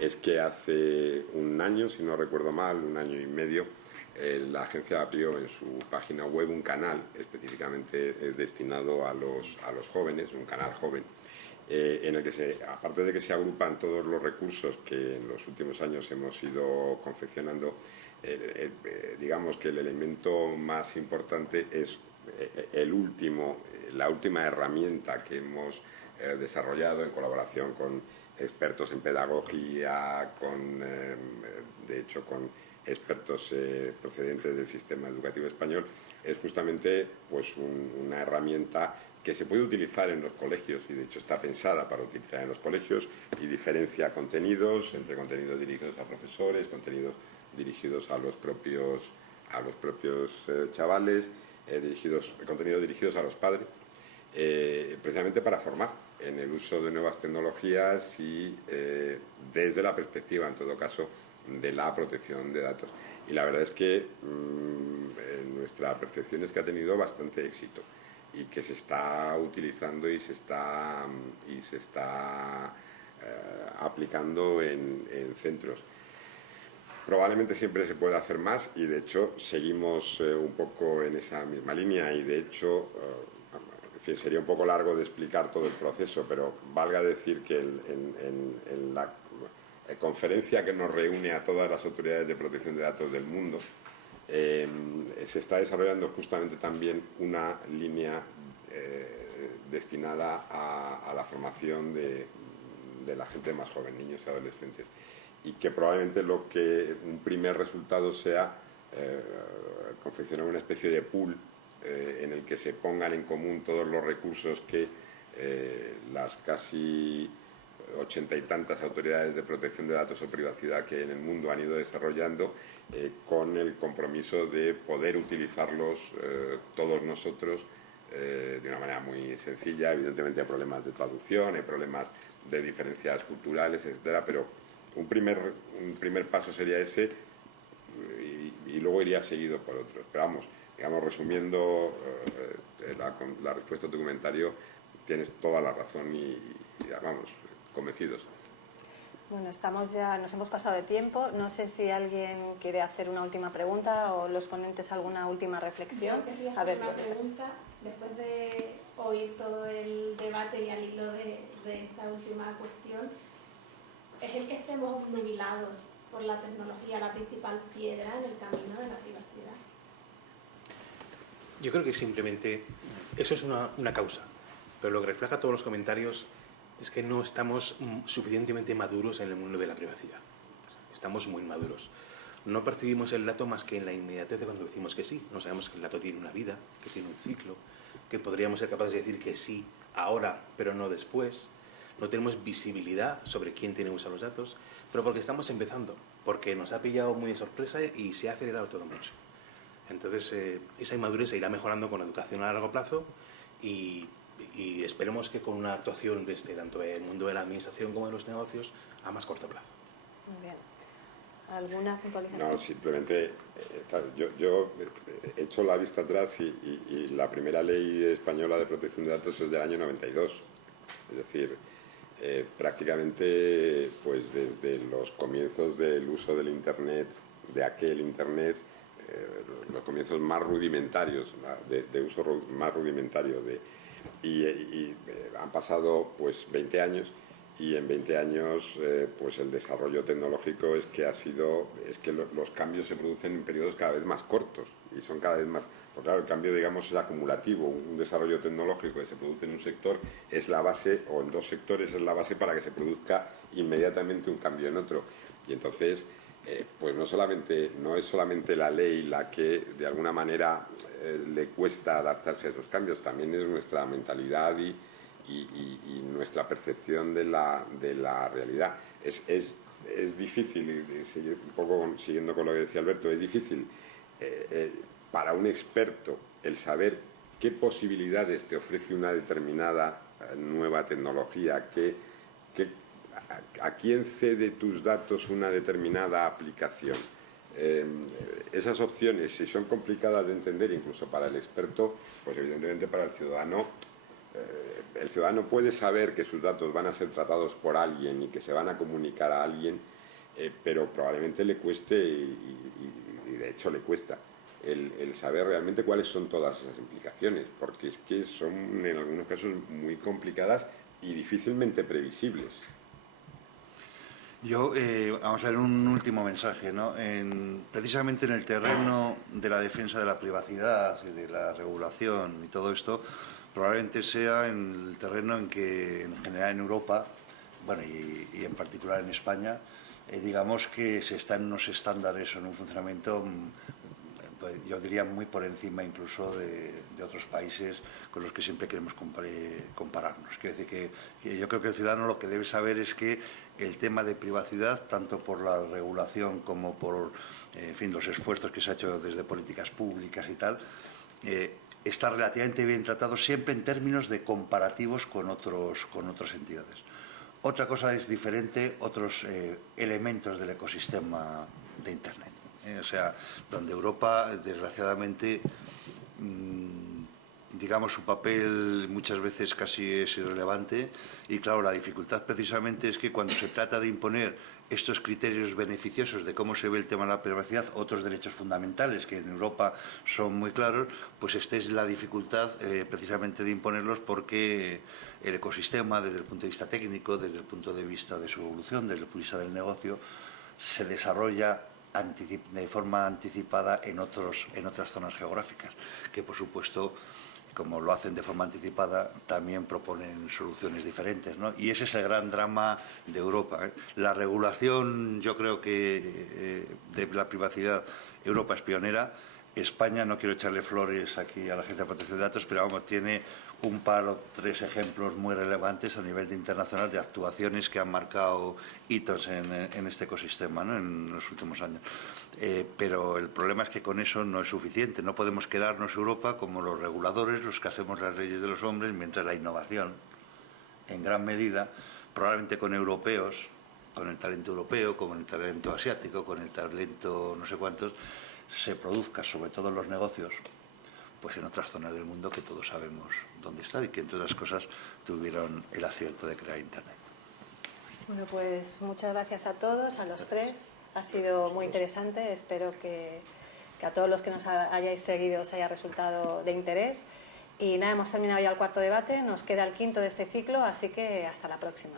es que hace un año, si no recuerdo mal, un año y medio, la agencia abrió en su página web un canal específicamente destinado a los jóvenes, un canal joven, en el que aparte de que se agrupan todos los recursos que en los últimos años hemos ido confeccionando, digamos que el elemento más importante es la última herramienta que hemos desarrollado en colaboración con expertos en pedagogía, de hecho con expertos procedentes del sistema educativo español, es justamente pues, una herramienta que se puede utilizar en los colegios, y de hecho está pensada para utilizar en los colegios, y diferencia contenidos entre contenidos dirigidos a profesores, contenidos dirigidos a los propios chavales, contenidos dirigidos a los padres, precisamente para formar en el uso de nuevas tecnologías y desde la perspectiva, en todo caso, de la protección de datos. Y la verdad es que nuestra percepción es que ha tenido bastante éxito y que se está utilizando y se está aplicando en centros. Probablemente siempre se puede hacer más, y de hecho seguimos un poco en esa misma línea, y de hecho en fin, sería un poco largo de explicar todo el proceso, pero valga decir que en la conferencia que nos reúne a todas las autoridades de protección de datos del mundo, se está desarrollando justamente también una línea destinada a la formación de la gente más joven, niños y adolescentes, y que probablemente un primer resultado sea confeccionar una especie de pool en el que se pongan en común todos los recursos que las casi 80 y tantas autoridades de protección de datos o privacidad que en el mundo han ido desarrollando, con el compromiso de poder utilizarlos todos nosotros de una manera muy sencilla. Evidentemente hay problemas de traducción, hay problemas de diferencias culturales, etcétera, pero un primer paso sería ese, y luego iría seguido por otros. Pero vamos, digamos, resumiendo la respuesta a tu comentario, tienes toda la razón y vamos, convencidos. Bueno, nos hemos pasado de tiempo. No sé si alguien quiere hacer una última pregunta o los ponentes alguna última reflexión. Yo querría hacer una pregunta, después de oír todo el debate y al hilo de esta última cuestión. ¿Es el que estemos obnubilados por la tecnología la principal piedra en el camino de la privacidad? Yo creo que simplemente eso es una causa, pero lo que refleja todos los comentarios es que no estamos suficientemente maduros en el mundo de la privacidad. Estamos muy maduros. No percibimos el dato más que en la inmediatez de cuando decimos que sí. No sabemos que el dato tiene una vida, que tiene un ciclo, que podríamos ser capaces de decir que sí ahora, pero no después. No tenemos visibilidad sobre quién tiene uso los datos, pero porque estamos empezando, porque nos ha pillado muy de sorpresa y se ha acelerado todo mucho. Entonces, esa inmadurez se irá mejorando con educación a largo plazo y esperemos que con una actuación desde tanto el mundo de la administración como de los negocios a más corto plazo. Muy bien. ¿Alguna puntualización? No, simplemente, claro, yo he hecho la vista atrás y la primera ley española de protección de datos es del año 92. Es decir, prácticamente pues desde los comienzos del uso del Internet, de aquel Internet, los comienzos más rudimentarios, de uso más rudimentario, y han pasado pues 20 años y en 20 años pues el desarrollo tecnológico es que los cambios se producen en periodos cada vez más cortos y son cada vez más, pues claro, el cambio digamos es acumulativo, un desarrollo tecnológico que se produce en un sector es la base, o en dos sectores es la base para que se produzca inmediatamente un cambio en otro, y entonces pues no es solamente la ley la que de alguna manera le cuesta adaptarse a esos cambios, también es nuestra mentalidad y nuestra percepción de la realidad. Es difícil, un poco siguiendo con lo que decía Alberto, es difícil para un experto el saber qué posibilidades te ofrece una determinada nueva tecnología, a quién cede tus datos una determinada aplicación. Esas opciones, si son complicadas de entender incluso para el experto, pues evidentemente para el ciudadano puede saber que sus datos van a ser tratados por alguien y que se van a comunicar a alguien, pero probablemente le cueste, y de hecho le cuesta, el saber realmente cuáles son todas esas implicaciones, porque es que son en algunos casos muy complicadas y difícilmente previsibles. Yo, vamos a ver, un último mensaje, ¿no? Precisamente en el terreno de la defensa de la privacidad y de la regulación y todo esto, probablemente sea en el terreno en que, en general en Europa, bueno, y en particular en España, digamos que se está en unos estándares o en un funcionamiento, pues, yo diría muy por encima incluso de otros países con los que siempre queremos compararnos. Quiero decir que yo creo que el ciudadano lo que debe saber es que el tema de privacidad, tanto por la regulación como por en fin, los esfuerzos que se ha hecho desde políticas públicas y tal, está relativamente bien tratado siempre en términos de comparativos con otras entidades. Otra cosa es diferente otros elementos del ecosistema de Internet. O sea, donde Europa, desgraciadamente, digamos, su papel muchas veces casi es irrelevante, y claro, la dificultad precisamente es que cuando se trata de imponer estos criterios beneficiosos de cómo se ve el tema de la privacidad, otros derechos fundamentales que en Europa son muy claros, pues esta es la dificultad precisamente de imponerlos, porque el ecosistema, desde el punto de vista técnico, desde el punto de vista de su evolución, desde el punto de vista del negocio, se desarrolla de forma anticipada en otras zonas geográficas, que por supuesto, como lo hacen de forma anticipada, también proponen soluciones diferentes, ¿no? Y ese es el gran drama de Europa, ¿eh? La regulación, yo creo que de la privacidad, Europa es pionera. España, no quiero echarle flores aquí a la Agencia de Protección de Datos, pero vamos, tiene un par o tres ejemplos muy relevantes a nivel internacional de actuaciones que han marcado hitos en este ecosistema, ¿no?, en los últimos años. Pero el problema es que con eso no es suficiente. No podemos quedarnos Europa como los reguladores, los que hacemos las leyes de los hombres, mientras la innovación, en gran medida, probablemente con europeos, con el talento europeo, con el talento asiático, con el talento no sé cuántos, se produzca, sobre todo en los negocios, pues en otras zonas del mundo que todos sabemos dónde están y que, entre otras cosas, tuvieron el acierto de crear Internet. Bueno, pues muchas gracias a todos, a los tres. Ha sido muy interesante. Espero que a todos los que nos hayáis seguido os haya resultado de interés. Y nada, hemos terminado ya el cuarto debate. Nos queda el quinto de este ciclo, así que hasta la próxima.